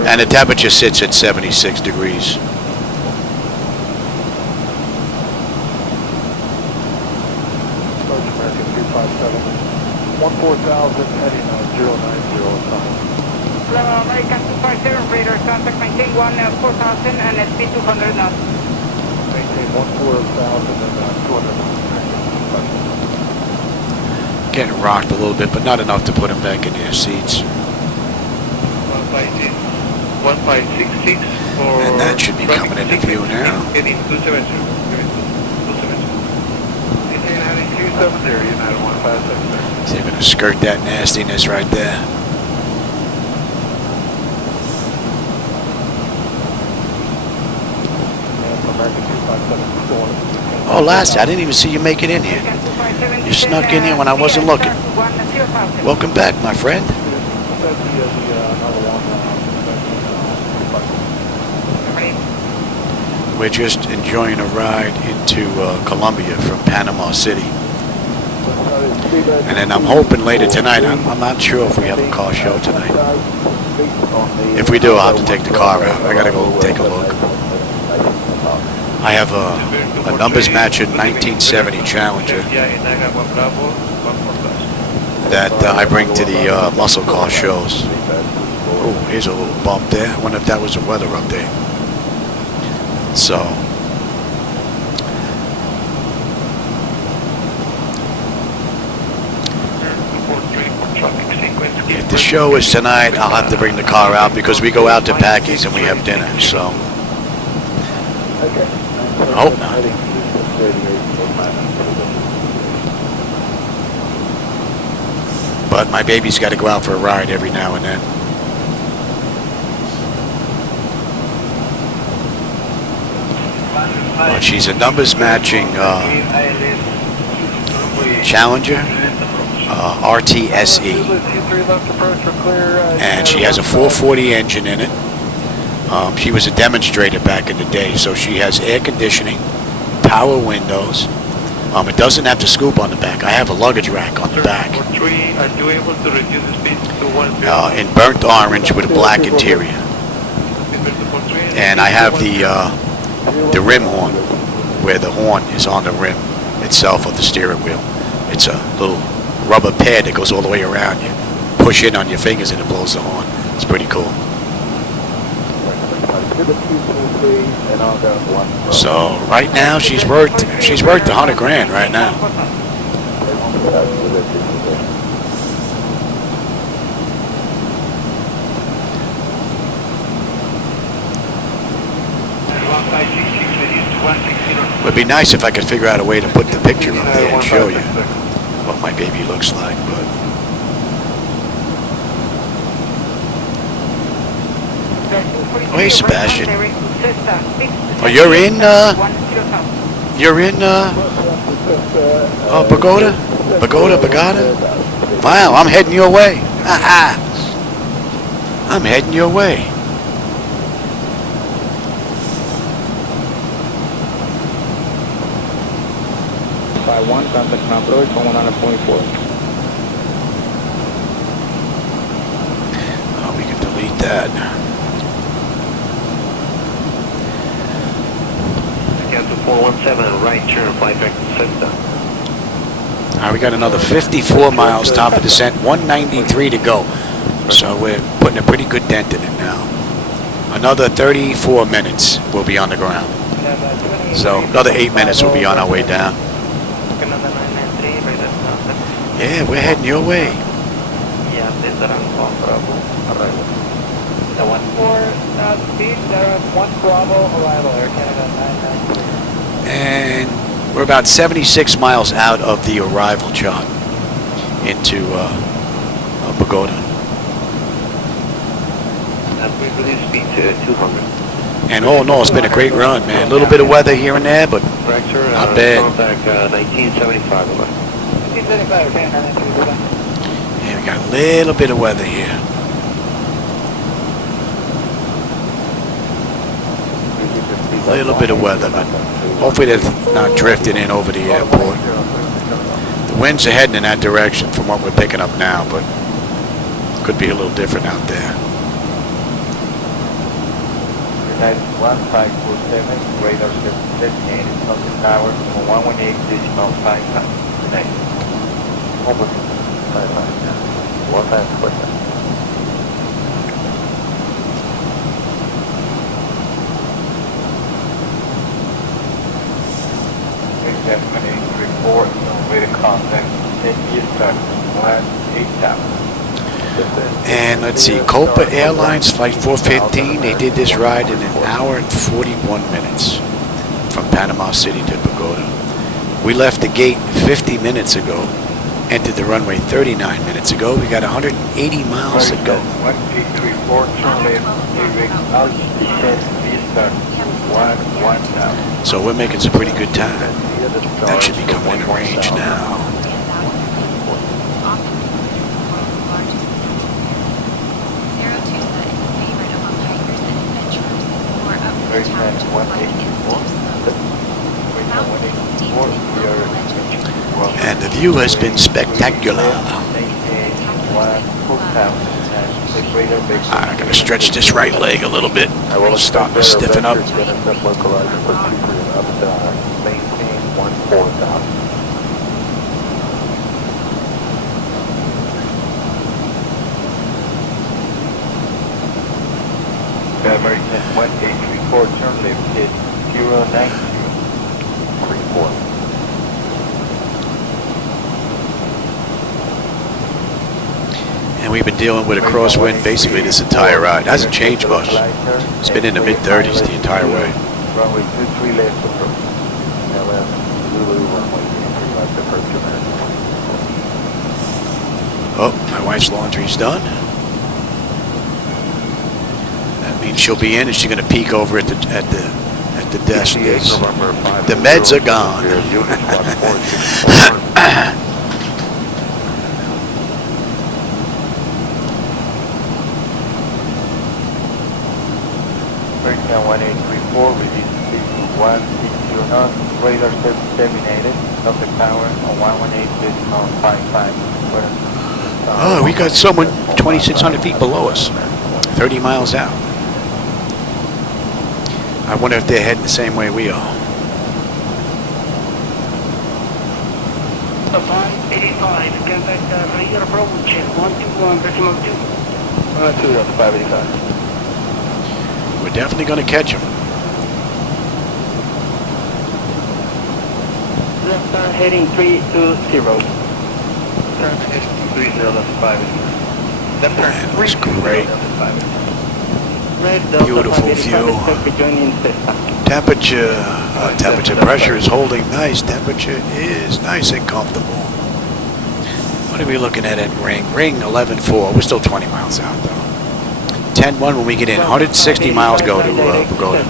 And the temperature sits at 76 degrees. American 257, 14,000 heading 090. American 257, radar contact, maintain 4,000 and speed 200 knots. Maintain 14,000 and 200 knots. Getting rocked a little bit, but not enough to put them back in their seats. 1566 for... And that should be coming into view now. Heading 270. Heading 270, United 1566. So you're going to skirt that nastiness right there. Oh, Lassie, I didn't even see you make it in here. You snuck in here when I wasn't looking. Welcome back, my friend. We're just enjoying a ride into Colombia from Panama City. And then I'm hoping later tonight, I'm not sure if we have a car show tonight. If we do, I'll have to take the car out. I gotta go take a look. I have a numbers matching 1970 Challenger that I bring to the muscle car shows. Oh, here's a little bump there. I wonder if that was a weather update. So, if the show is tonight, I'll have to bring the car out because we go out to Packy's and we have dinner, so. I hope not. But my baby's got to go out for a ride every now and then. But she's a numbers matching Challenger RTSE, and she has a 440 engine in it. She was a demonstrator back in the day, so she has air conditioning, power windows. It doesn't have the scoop on the back. I have a luggage rack on the back. In burnt orange with a black interior. And I have the rim horn, where the horn is on the rim itself of the steering wheel. It's a little rubber pad that goes all the way around. You push in on your fingers and it blows the horn. It's pretty cool. So right now she's worth $100 grand right now. It would be nice if I could figure out a way to put the picture up there and show you what my baby looks like, but hey, Sebastian. Oh, you're in Bogota? Bogota? Wow, I'm heading your way. I'm heading your way. One contact number is 100.4. Oh, we can delete that. Delta 417, right turn, Flightdeck system. All right, we got another 54 miles, top of descent, 193 to go. So we're putting a pretty good dent in it now. Another 34 minutes we'll be on the ground. So another 8 minutes we'll be on our way down. Yeah, we're heading your way. Yeah, this is arrival. The 14 speed, 1 Bravo arrival, Air Canada 993. And we're about 76 miles out of the arrival chart into Bogota. We release speed to 200. And all in all, it's been a great run, man. A little bit of weather here and there, but not bad. Contact 1975. Yeah, we got a little bit of weather here. A little bit of weather, but hopefully they're not drifting in over the airport. The winds are heading in that direction from what we're picking up now, but could be a little different out there. 1547, radar designated contact tower 118.5. Over 5. Definitely report no way to contact 10 years 187. And let's see, Copa Airlines Flight 415, they did this ride in 1 hour and 41 minutes from Panama City to Bogota. We left the gate 50 minutes ago, entered the runway 39 minutes ago. We got 180 miles to go. 1834, turn left, altitude, restart, 110. So we're making some pretty good time. That should be coming in range now. And the view has been spectacular. I'm going to stretch this right leg a little bit. It's starting to stiffen up. American 1834, turn left, hit 09034. And we've been dealing with a crosswind basically this entire ride. It hasn't changed much. It's been in the mid-30s the entire way. Runway 23 left approach. LS Zulu, runway 23 left approach. Oh, my wife's laundry's done. That means she'll be in, and she's going to peek over at the desk. The meds are gone. American 1834, release 160 knots, radar set terminated, contact tower on 118.55. Oh, we got someone 2,600 feet below us, 30 miles out. I wonder if they're heading the same way we are. 585, contact rear approach, 121.2. 2 on the 585. We're definitely going to catch them. Left turn heading 320. Turn heading 30 on the 585. Left turn Man, looks great. Red Beautiful view. Temperature pressure is holding nice. Temperature is nice and comfortable. What are we looking at ring? Ring 11.4. We're still 20 miles out though. 10.1 when we get in. 160 miles go to Bogota.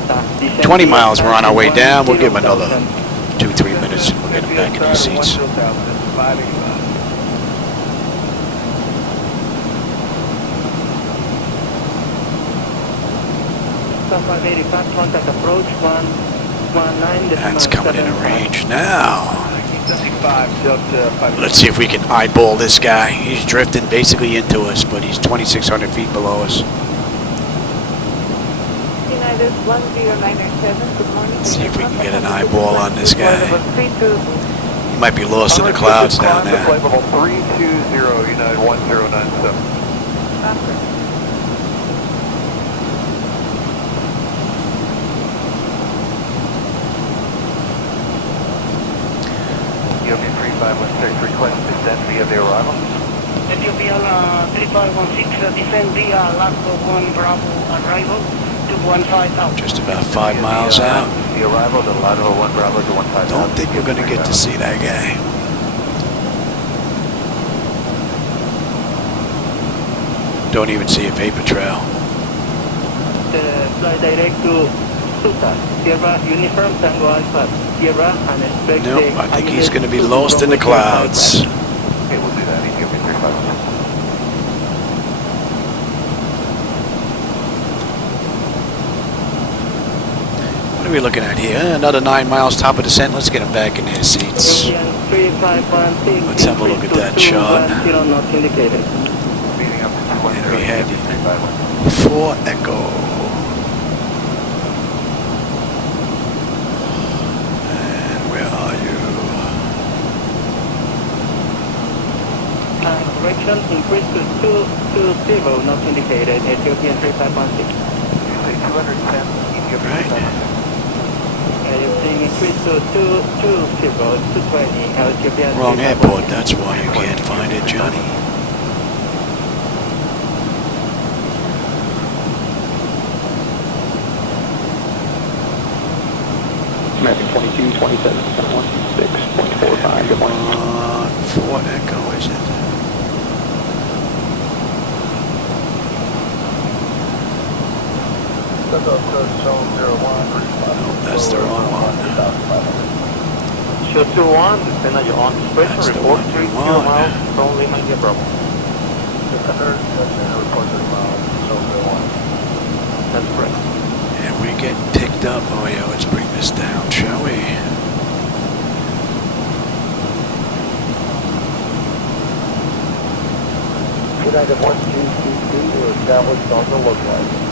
20 miles we're on our way down. We'll give them another 2-3 minutes and we'll get them back in their seats. 585, contact approach 119. That's coming in range now. Let's see if we can eyeball this guy. He's drifting basically into us, but he's 2,600 feet below us. United 10997, good morning. Let's see if we can get an eyeball on this guy. He might be lost in the clouds down there. Flight level 320, United 1097. Ethiopian 3516, request descent via the arrival. Ethiopian 3516, descend via Lago 1 Bravo arrival to 15 out. Just about 5 miles out. The arrival, the Lago 1 Bravo to 15 out. Don't think we're going to get to see that guy. Don't even see a vapor trail. Fly direct to Suta, Sierra Uniform Tango Alpha, Sierra, and expect Nope, I think he's going to be lost in the clouds. Okay, we'll do that. Ethiopian 3516. What are we looking at here? Another 9 miles top of descent. Let's get them back in their seats. Let's have a look at that shot. And we had 4 Echo. And where are you? Correction, increase to 220, not indicated, Ethiopian 3516. 210, Ethiopian Right. You're seeing increase to 220, Ethiopian Wrong airport, that's why you can't find it, Johnny. American 22, 27, 116.45. Good morning. 4 Echo, is it? No, that's the wrong one. Show 2-1, descend at your on expression, That's the report one 30 you want. miles from Lima India Bravo. That's correct. And we're getting picked up. Oh yeah, let's bring this down, shall we? United 1222 or established on the lookout.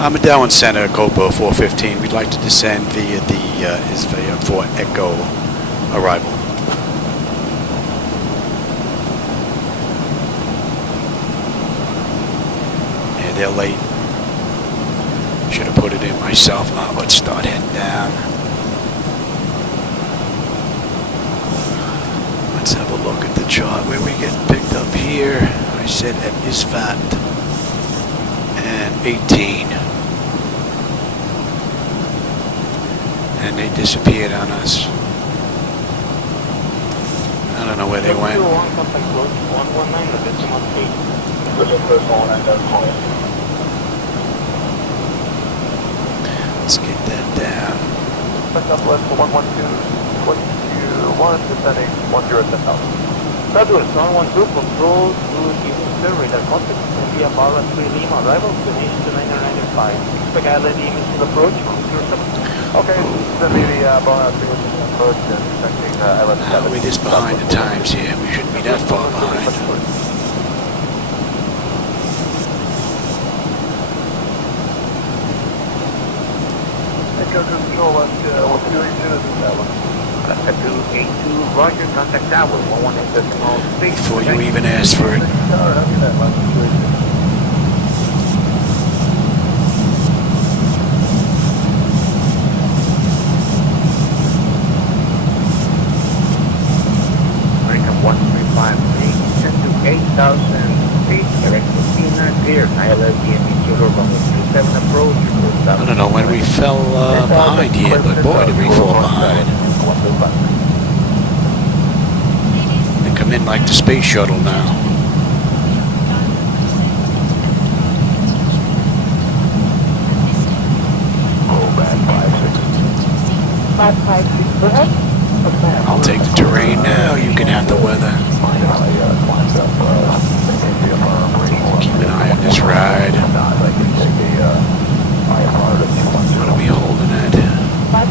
Armadale Center, Copa 415. We'd like to descend via the Isvaya 4 Echo arrival. Yeah, they're late. Should have put it in myself. Now let's start heading down. Let's have a look at the chart where we get picked up here. I said at Isvat and 18. And they disappeared on us. I don't know where they went. Let's get that down. Southwest 112.21, descending 1010,000. Southwest 112, control to Houston Survey, that contact will be about 3 Lima, arrival to Nation to 995. Expect island images approach from 07. Okay, send me the bonus approach and expecting ILS-X. How are we this behind the times here? We shouldn't be that far behind. Echo Control, what's your unit established? 282, Roger, contact tower, 118.6. Before you even ask for it. American 1353, 10 to 8,000 feet, direct to Tina, clear, ILS-DME, Zulu, runway 27 approach. I don't know when we fell behind here, but boy, did we fall behind. They come in like the space shuttle now. I'll take the terrain now. You can have the weather. Keep an eye on this ride. What are we holding at? 14.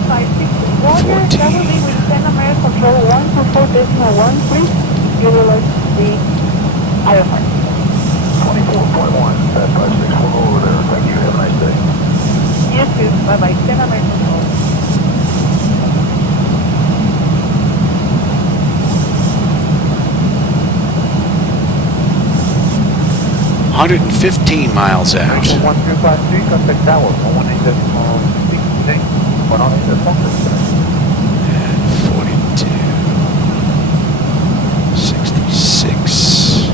That will be with 10 American Control 124.13. You will like the IFR. 24.1, that's 561 over there. Thank you, have a nice day. You too. Bye-bye. 10 American Control. 115 miles out. 1253, contact tower, 118.6, 42, 66,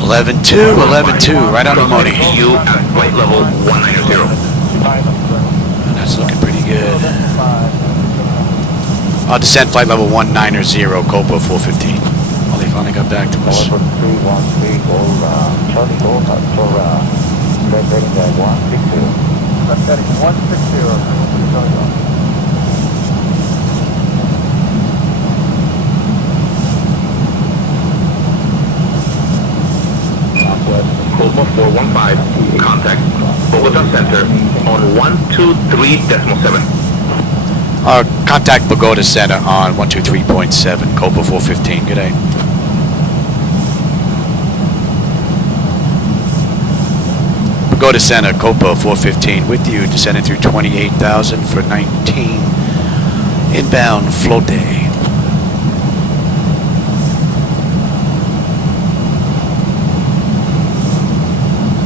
11-2, 11-2, right on the money. You at flight level 190. And that's looking pretty good. I'll descend flight level 190, Copa 415. Well, they finally got back to us. 313, Charlie Gold, red rating at 160. That's heading 160, Cosmo 415, contact Bogota Center on 123.7. Contact Bogota Center on 123.7, Copa 415. Good day. Bogota Center, Copa 415 with you, descending through 28,000 for 19 inbound float day.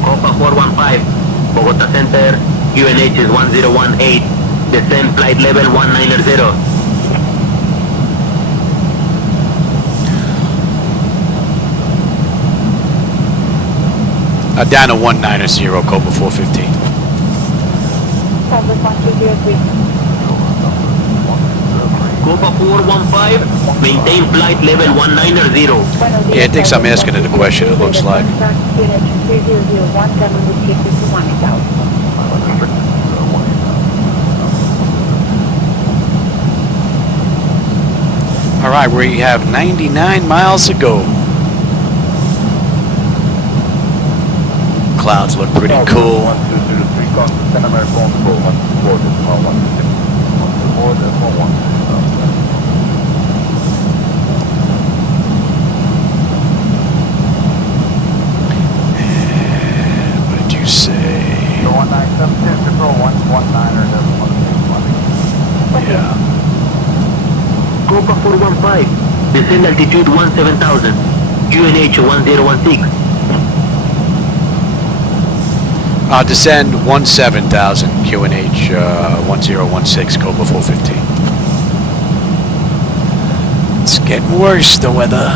Copa 415, Bogota Center, UNH is 1018, descend flight level 190. Down to 190, Copa 415. Copa 415, maintain flight level 190. Yeah, it thinks I'm asking it a question, it looks like. All right, we have 99 miles to go. Clouds look pretty cool. What did you say? Yeah. Copa 415, descend altitude 17,000, QNH 1016. Descend 17,000, QNH 1016, Copa 415. It's getting worse, the weather.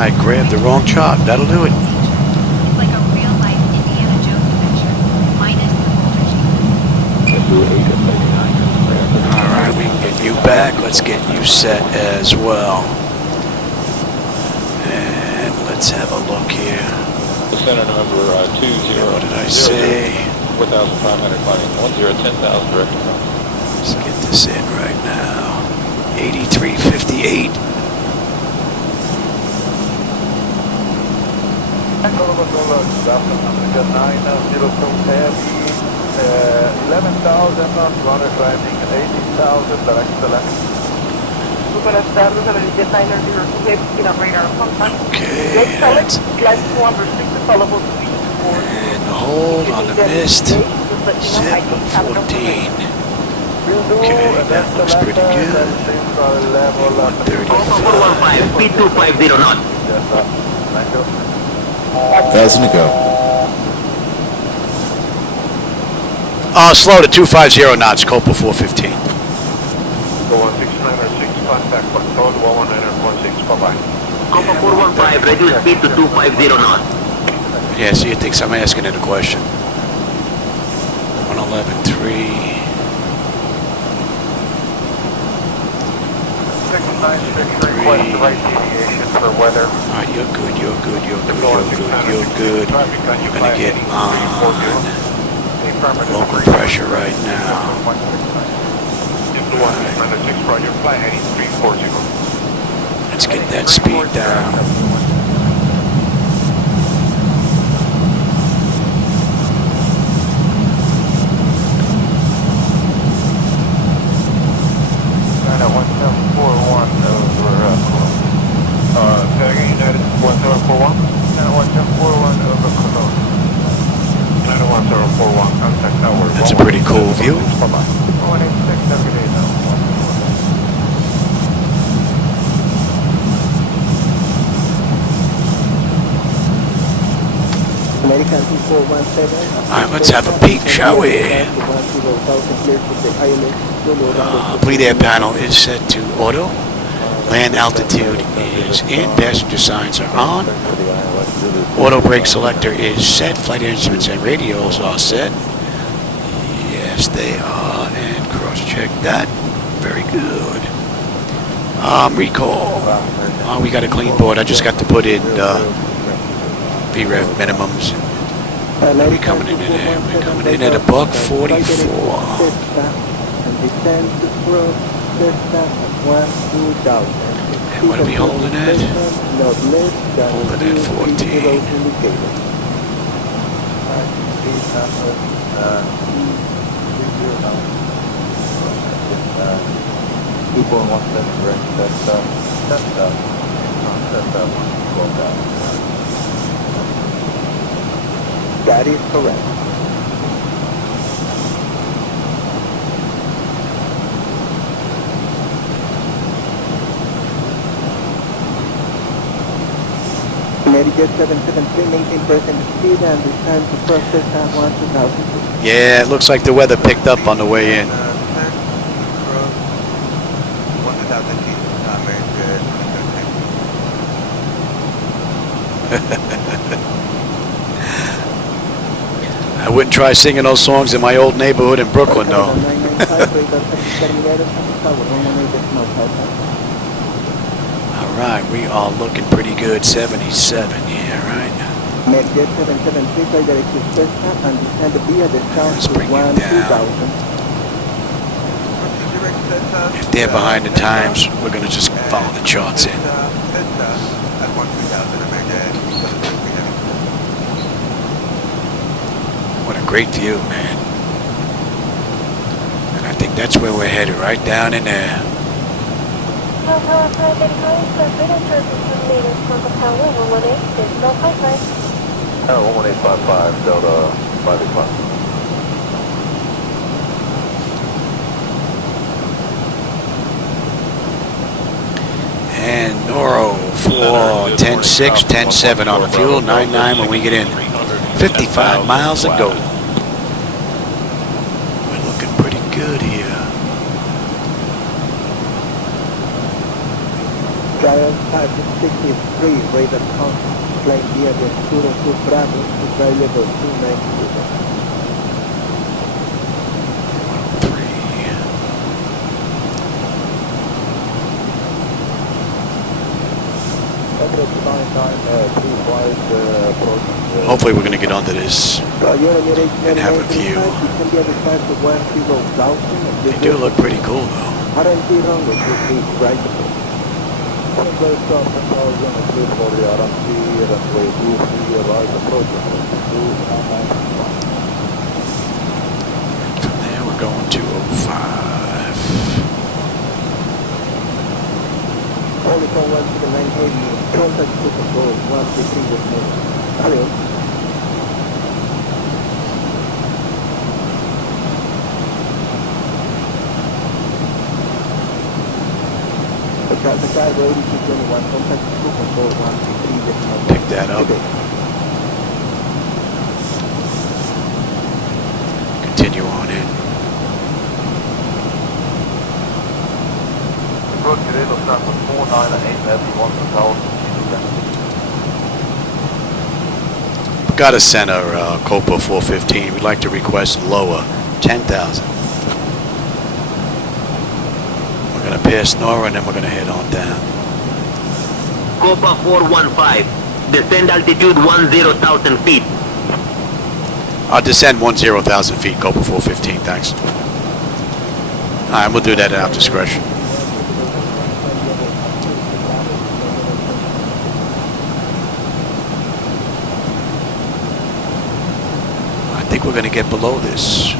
I grabbed the wrong chart. That'll do it. It's like a real-life Indiana Jones adventure, minus the boulder. Alright, we can get you back. Let's get you set as well. And let's have a look here. Center number 20. What did I say? 4,500 climbing 10,000 direct approach. Let's get this in right now. 8358. Number 902 heavy, 11,000 knots, runner climbing 18,000, direct to left. Buenas tardes, a la Jetliner 02 heavy, speed up radar contact. Okay. Let's select, climb 206, followable 324. And hold on the mist. 714. Okay, that looks pretty good. 135. Speed 250 knots. Thousand to go. Slow to 250 knots, Copa 415. 16906, contact control 119.6, bye-bye. Copa 415, reduce speed to 250 knots. Yeah, see, it thinks I'm asking it a question. 111.3. 696, request the right deviation for weather. Alright, you're good, you're good, you're good, you're good, you're good. You're gonna get on local pressure right now. Let's get that speed down. United 1741. 1741 over Cologne. 91041, contact tower. That's a pretty cool view. 186, every day now. American 2417. Alright, let's have a peek, shall we? Bleed air panel is set to auto. Land altitude is in. Passenger signs are on. Auto brake selector is set. Flight instruments and radios are set. Yes, they are. And cross-check that. Very good. Recall. We got a clean board. I just got to put in VREV minimums. What are we coming in at? We're coming in at $144. descend to cross Cessna at 12,000. And what are we holding at? Not less than Holding at 14. indicated. People want them to rent that That is correct. Connecticut 773, maintain present speed and descend to process at 1,000. Yeah, it looks like the weather picked up on the way in. 1,000 feet. Very good. I wouldn't try singing those songs in my old neighborhood in Brooklyn, though. All right, we are looking pretty good. 77, yeah, right. Medjet 773, flight direct to Cessna and descend via the south to 1,000. If they're behind the times, we're going to just follow the charts in. What a great view, man. And I think that's where we're headed, right down in there. 1185 Delta 585. And Noro for 10-6, 10-7 on the fuel, 9-9 when we get in. 55 miles to go. We're looking pretty good here. Trial 563, radar constant, flying via the Suro to Bravo to flight level 290. Hopefully we're going to get onto this and have a view. They do look pretty cool though. From there we're going to 05. Only from 179 heavy, contact to control 133 with me. Hello. The car ready to 21, contact to control 133 with me. Pick that up. Continue on in. Got a center Copa 415. We'd like to request lower 10,000. We're going to pass Nora and then we're going to head on down. Copa 415, descend altitude 10,000 feet. I'll descend 10,000 feet, Copa 415, thanks. Alright, we'll do that at our discretion. I think we're going to get below this.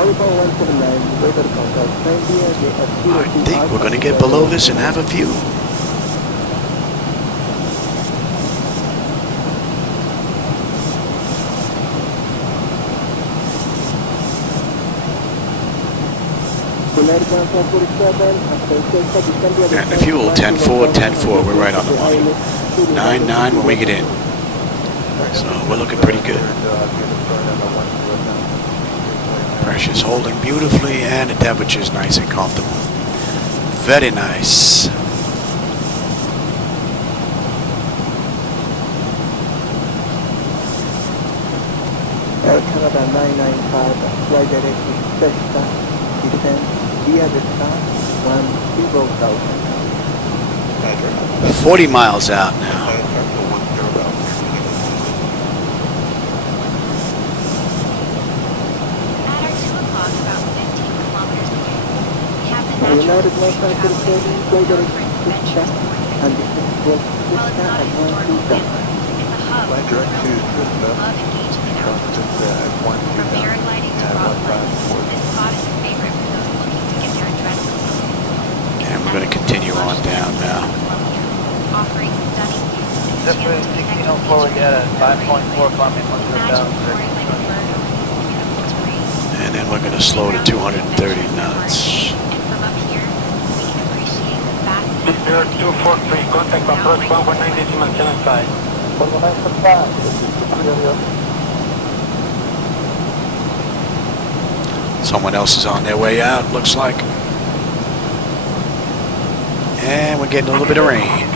I think we're going to get below this and have a view. And the fuel, 10-4, 10-4. We're right on the money. 9-9 when we get in. So we're looking pretty good. Pressure's holding beautifully and the temperature's nice and comfortable. Very nice. Air Canada 995, flight direct to Cessna, descend via the south 10,000. 40 miles out now. United 157, Flightdeck Cessna, and descend to Cessna at 120. Flight direct to Cessna, constant at 120, And we're going to continue on down now. Zeppelin 1604, yeah, 5.4 climbing 100,000. And then we're going to slow to 230 knots. Spirit 243, contact approach 119.75. 119.75. Someone else is on their way out, looks like. And we're getting a little bit of rain.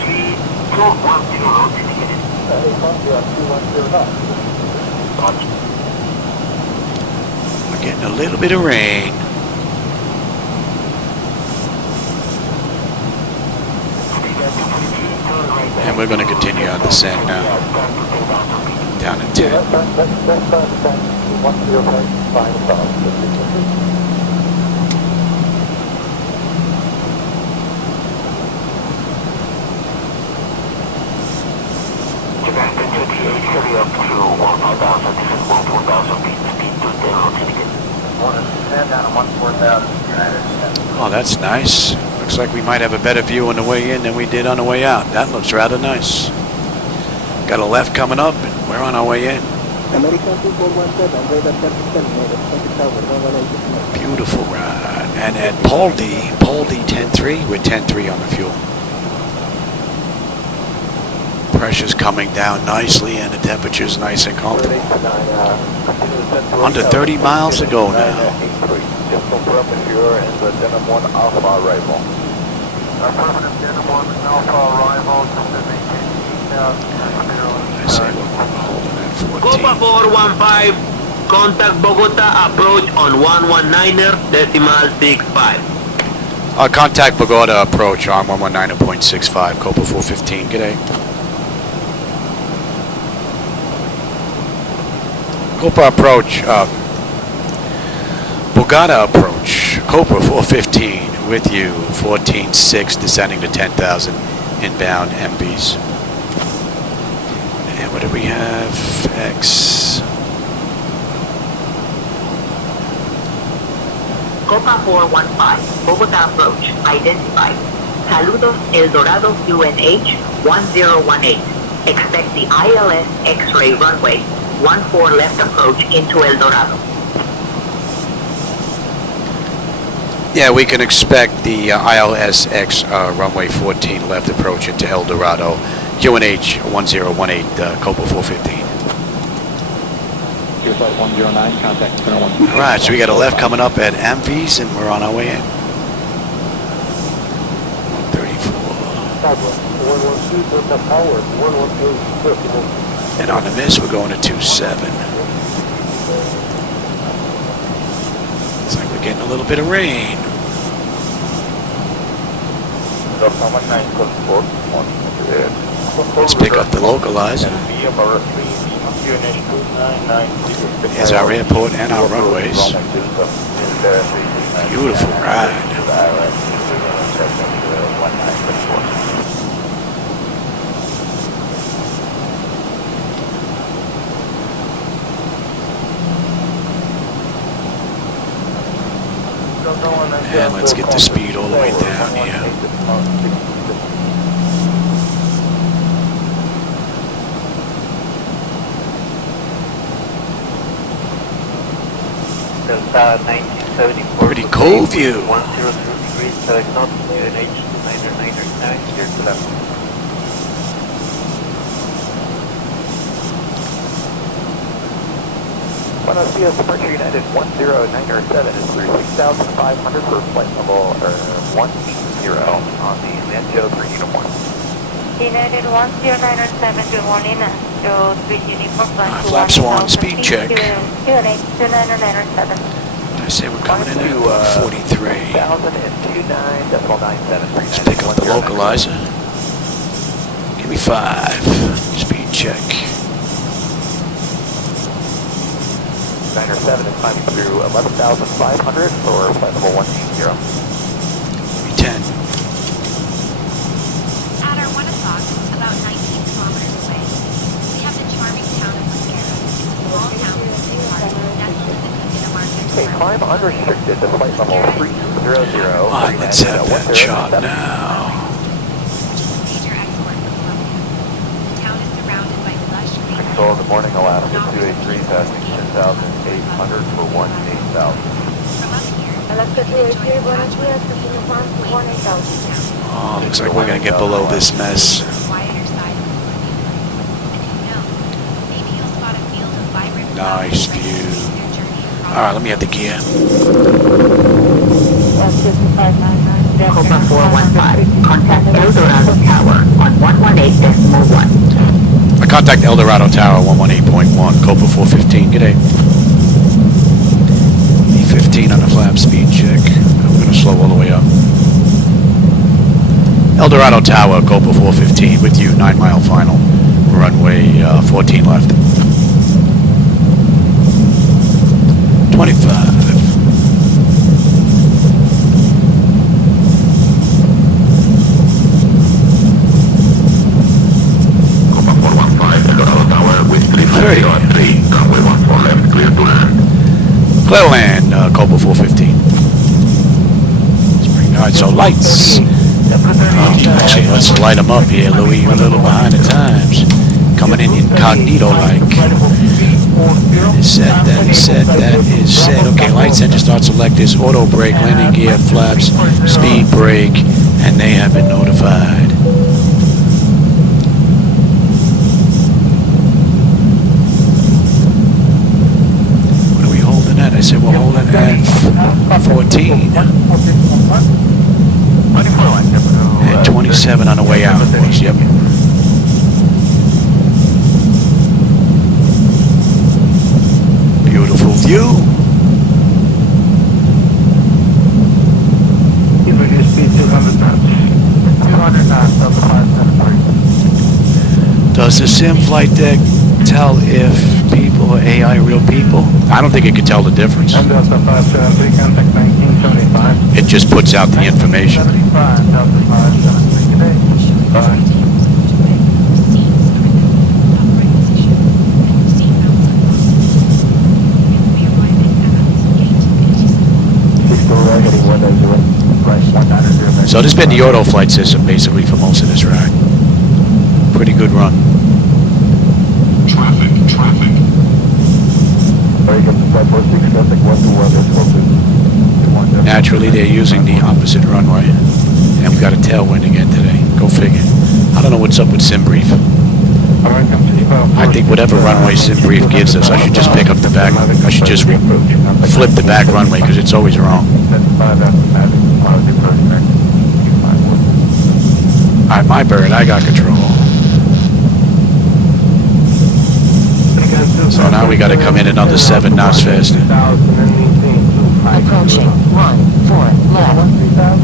We're getting a little bit of rain. And we're going to continue our descent now. Down to 10. Oh, that's nice. Looks like we might have a better view on the way in than we did on the way out. That looks rather nice. Got a left coming up, and we're on our way in. Beautiful ride. And at Paul D 10-3, we're 10-3 on the fuel. Pressure's coming down nicely, and the temperature's nice and comfortable. Under 30 miles to go now. Just confirm if you're in the Denim 1 Alpha arrival. Affirmative, Denim 1 Alpha arrival, I say we're holding at 14. Copa 415, contact Bogota, approach on 119.65. Contact Bogota, approach on 119.65, Copa 415, g'day. Copa approach, Bogota approach, Copa 415 with you, 14.6 descending to 10,000 inbound MBs. And what do we have? X. Copa 415, Bogota approach, identified. Saludos El Dorado UNH 1018. Expect the ILS-X runway 14 left approach into El Dorado. Yeah, we can expect the ILS-X runway 14 left approach into El Dorado, UNH 1018, Copa 415. Flight 109, contact center 1. All right, so we got a left coming up at MVs, and we're on our way in. 134. And on the miss, we're going to 27. Looks like we're getting a little bit of rain. Let's pick up the localizer. Here's our airport and our runways. Beautiful ride. And let's get the speed all the way down here. Pretty cool view. 103 degrees knots, UNH 999, clear to left. Buenos Dias, Departure United 10907 is clear 6,500 for flight level 180 on the Sanjo for Uniform. United 10907, good morning. Joe 3 Uniform Flight Flaps 1, speed check. UNH 29907. I say we're coming in at 43. 1002.9.97. Let's pick up the localizer. Give me 5. Speed check. 907 is climbing through 11,500 for flight level 180. climb unrestricted to flight level 300. Alright, let's have that chart now. Major export flow. The town is surrounded by lush green. So good morning, Alaska 283, passing 10,800 for 18,000. From up here, Alaska 283, buenos días, continuing on to 18,000. Oh, looks like we're gonna get below this mess. quieter side of the Caribbean. And who knows, maybe you'll spot a field of vibrant Nice flowers view. ready to begin their journey across. Alright, let me have the gear. Copa 415, contact El Dorado Tower on 118.1. I contact El Dorado Tower 118.1, Copa 415, g'day. 15 on the flap speed check. I'm gonna slow all the way up. El Dorado Tower, Copa 415 with you, 9 mile final, runway 14 left. 25. Copa 415, El Dorado Tower with 350 on 3, runway 14 left, clear to land. Clear to land, Copa 415. Alright, so lights. Actually, let's light them up here, Louis. You're a little behind the times. Coming in incognito-like. That is set, that is set, that is set. Okay, lights, engine start selectors, auto brake, landing gear, flaps, speed brake, and they have been notified. What are we holding at? I said we're holding at 14. And 27 on the way out, boys. Yep. Beautiful view. Reduce speed 200 knots. 200 knots, Delta 573. Does the sim flight deck tell if people are AI real people? I don't think it could tell the difference. I'm Delta 573, contact 1975. It just puts out the information. 75, Delta 573, good day. Bye. So this has been the auto flight system basically for most of this ride. Pretty good run. Traffic. Naturally, they're using the opposite runway. And we got a tailwind again today. Go figure. I don't know what's up with SimBrief. I think whatever runway SimBrief gives us, I should just pick up the back. I should just flip the back runway because it's always wrong. Alright, my bird, I got control. So now we got to come in another 7 knots faster. Approaching 14 left.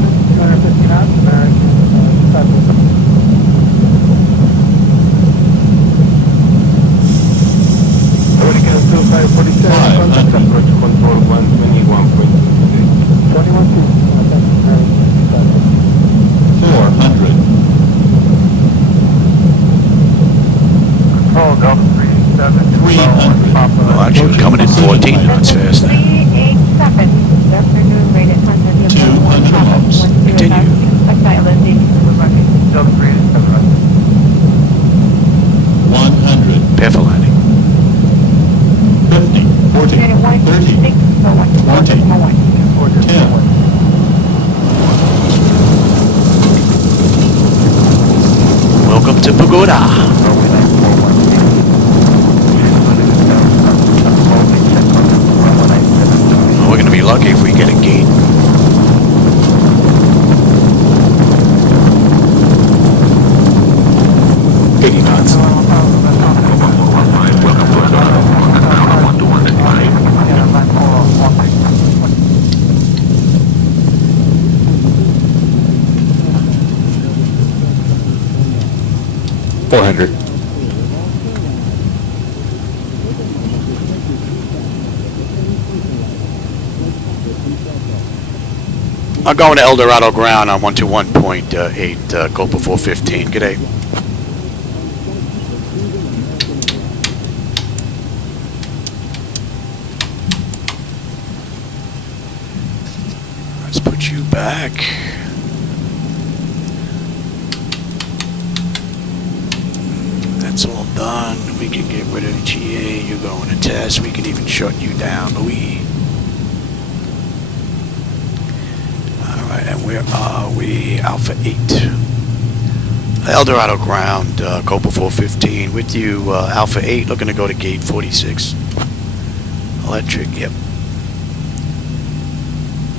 Well, actually, we're coming in 14 knots faster. 387. Afternoon, rate at 200 knots. Continue. Delta 387. 100. Pair landing. 50. 40. 30. 40. 10. Welcome to Bogota. We're going to be lucky if we get a gate. I'm going to El Dorado ground on 121.8, Copa 415. G'day. back. That's all done. We can get rid of the GA. You're going to test. We can even shut you down, Louis. Alright, and where are we? Alpha 8. El Dorado ground, Copa 415 with you, Alpha 8, looking to go to gate 46. Electric, yep.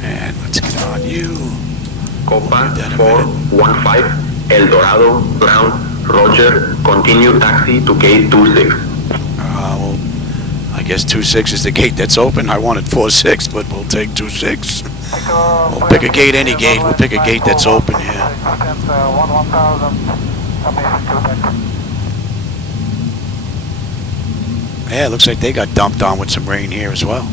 And let's get on you. Copa 415, El Dorado ground, Roger, continue taxi to gate 26. Well, I guess 26 is the gate that's open. I wanted 46, but we'll take 26. We'll pick a gate, any gate. We'll pick a gate that's open here. Yeah, it looks like they got dumped on with some rain here as well.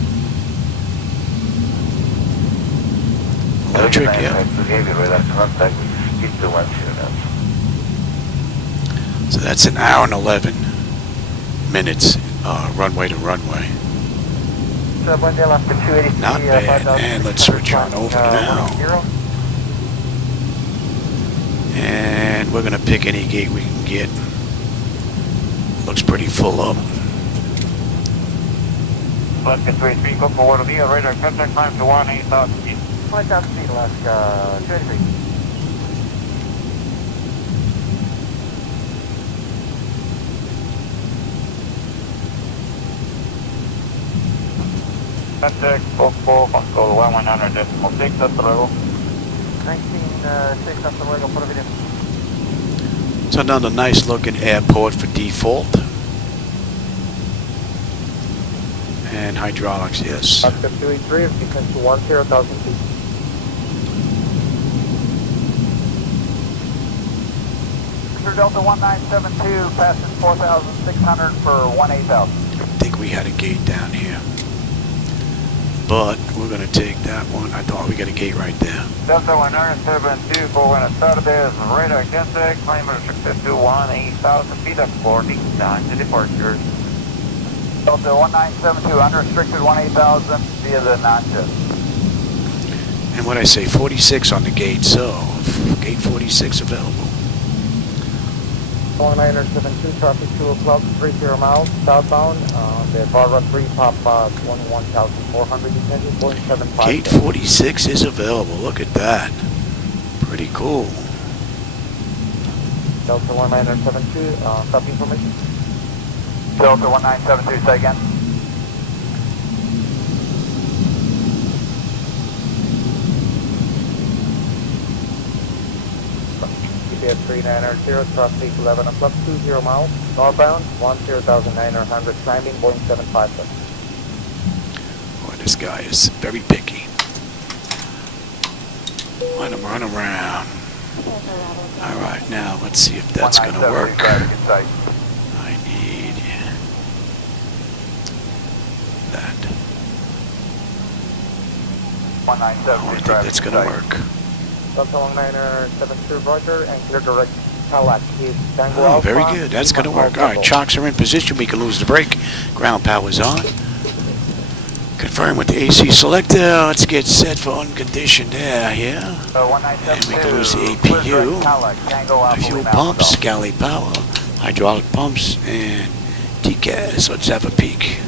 Electric, yeah. So that's an hour and 11 minutes, runway to runway. Not bad. And let's switch on over now. And we're going to pick any gate we can get. Looks pretty full up. Alaska 23, Copa 1 via radar contact climb to 18,000 feet. 5,000 feet, Alaska 23. Contact Copa Pascal 1100.6, hasta luego. 19.6, hasta luego, por video. It's another nice looking airport for default. And hydraulics, yes. Alaska 283, descend to 10,000 feet. Delta 1972, passes 4,600 for 18,000. I think we had a gate down here. But we're going to take that one. I thought we got a gate right there. Delta 1972, buenas tardes, radar contact, climb restricted to 18,000 feet at 40, time to departure. Delta 1972, unrestricted 18,000 via the non-jet. And what I say, 46 on the gate, so gate 46 available. 1972, traffic 2 o'clock, 30 miles, southbound, the Barra 3, Papa 21,400, descending, 0.75. Gate 46 is available, look at that. Pretty cool. Delta 1972, stop information. Delta 1972, say again. GPS 3900, traffic 11 o'clock, 20 miles, northbound, 10,900, climbing, 0.757. Boy, this guy is very picky. Let him run around. Alright, now let's see if that's going to work. I need that. I don't think that's going to work. Delta 1972, Roger, and clear direct Calac. Tango Oh, very Alpha, good. That's going to work. All right, chocks are in position. We can lose the brake. Ground power's on. Confirm with the AC selector. Let's get set for unconditioned air here. And we can lose the APU. Fuel pumps, galley power, hydraulic pumps, and degas. Let's have a peek.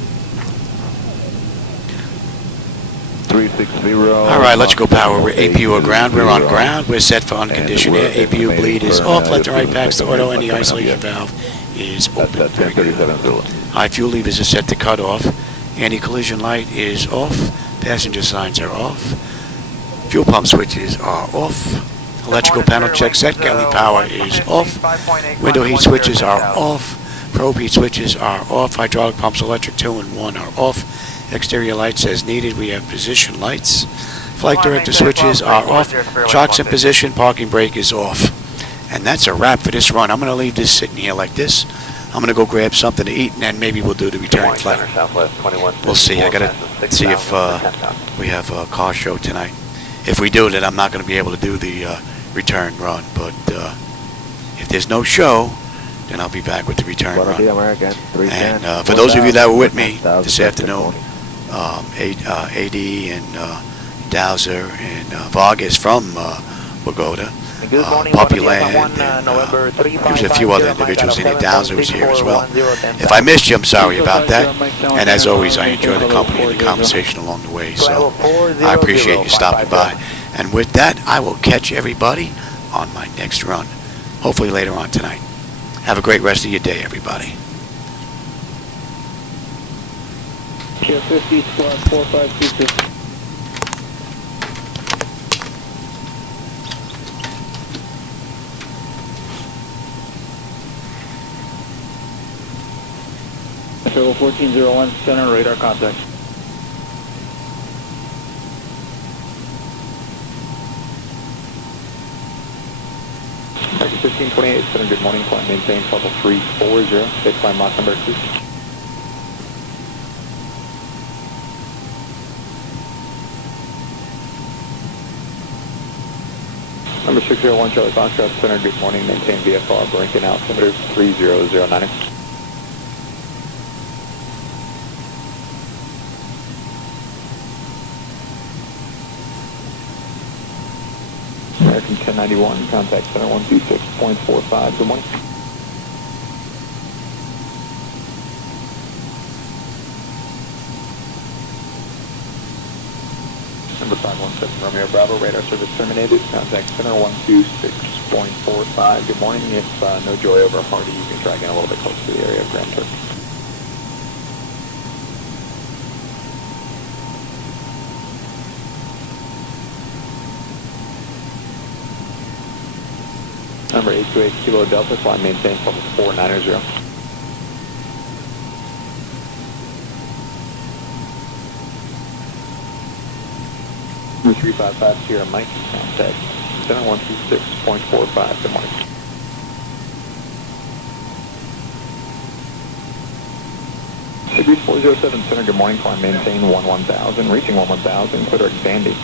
360. All right, let's go power. We're APU or ground. We're on ground. We're set for unconditioned air. APU bleed is off. Left to right packs to auto, and the isolation valve is open. Very good. High fuel levers are set to cut off. Anti-collision light is off. Passenger signs are off. Fuel pump switches are off. Electrical panel check set. Galley power is off. Window heat switches are off. Probe heat switches are off. Hydraulic pumps, electric 2 and 1 are off. Exterior lights as needed. We have position lights. Flight director switches are off. Chocks in position. Parking brake is off. And that's a wrap for this run. I'm going to leave this sitting here like this. I'm going to go grab something to eat, and then maybe we'll do the return flight. We'll see. I got to see if we have a car show tonight. If we do, then I'm not going to be able to do the return run. But if there's no show, then I'll be back with the return run. And for those of you that were with me this afternoon, AD and Dowser and Vargas from Bogota. Good morning, Puppyland, November 3, there's a few other individuals. Danny Dowser was here as well. If I missed you, I'm sorry about that. And as always, I enjoy the company and the conversation along the way, so I appreciate you stopping by. And with that, I will catch everybody on my next run, hopefully later on tonight. Have a great rest of your day, everybody. Pier 50, squad 4522. SKBO 1401, center radar contact. American 1528, center, good morning, climb maintain level 340, hit climb Mach number 2. Number 601, Charlie Foxtrot, center, good morning, maintain VFR, blinking altimeter 3009. American 1091, contact center 126.45, good morning. Number 517, Romeo Bravo, radar service terminated, contact center 126.45, good morning. If no joy over Hardy, you can try again a little bit closer to the area of Grand Turk. Number 828 Kilo Delta, climb maintain level 490. Number 355 Sierra Mike, contact center 126.45, good morning. Degree 407 center, good morning, climb maintain 11000, reaching 11000, clear direct Bandy.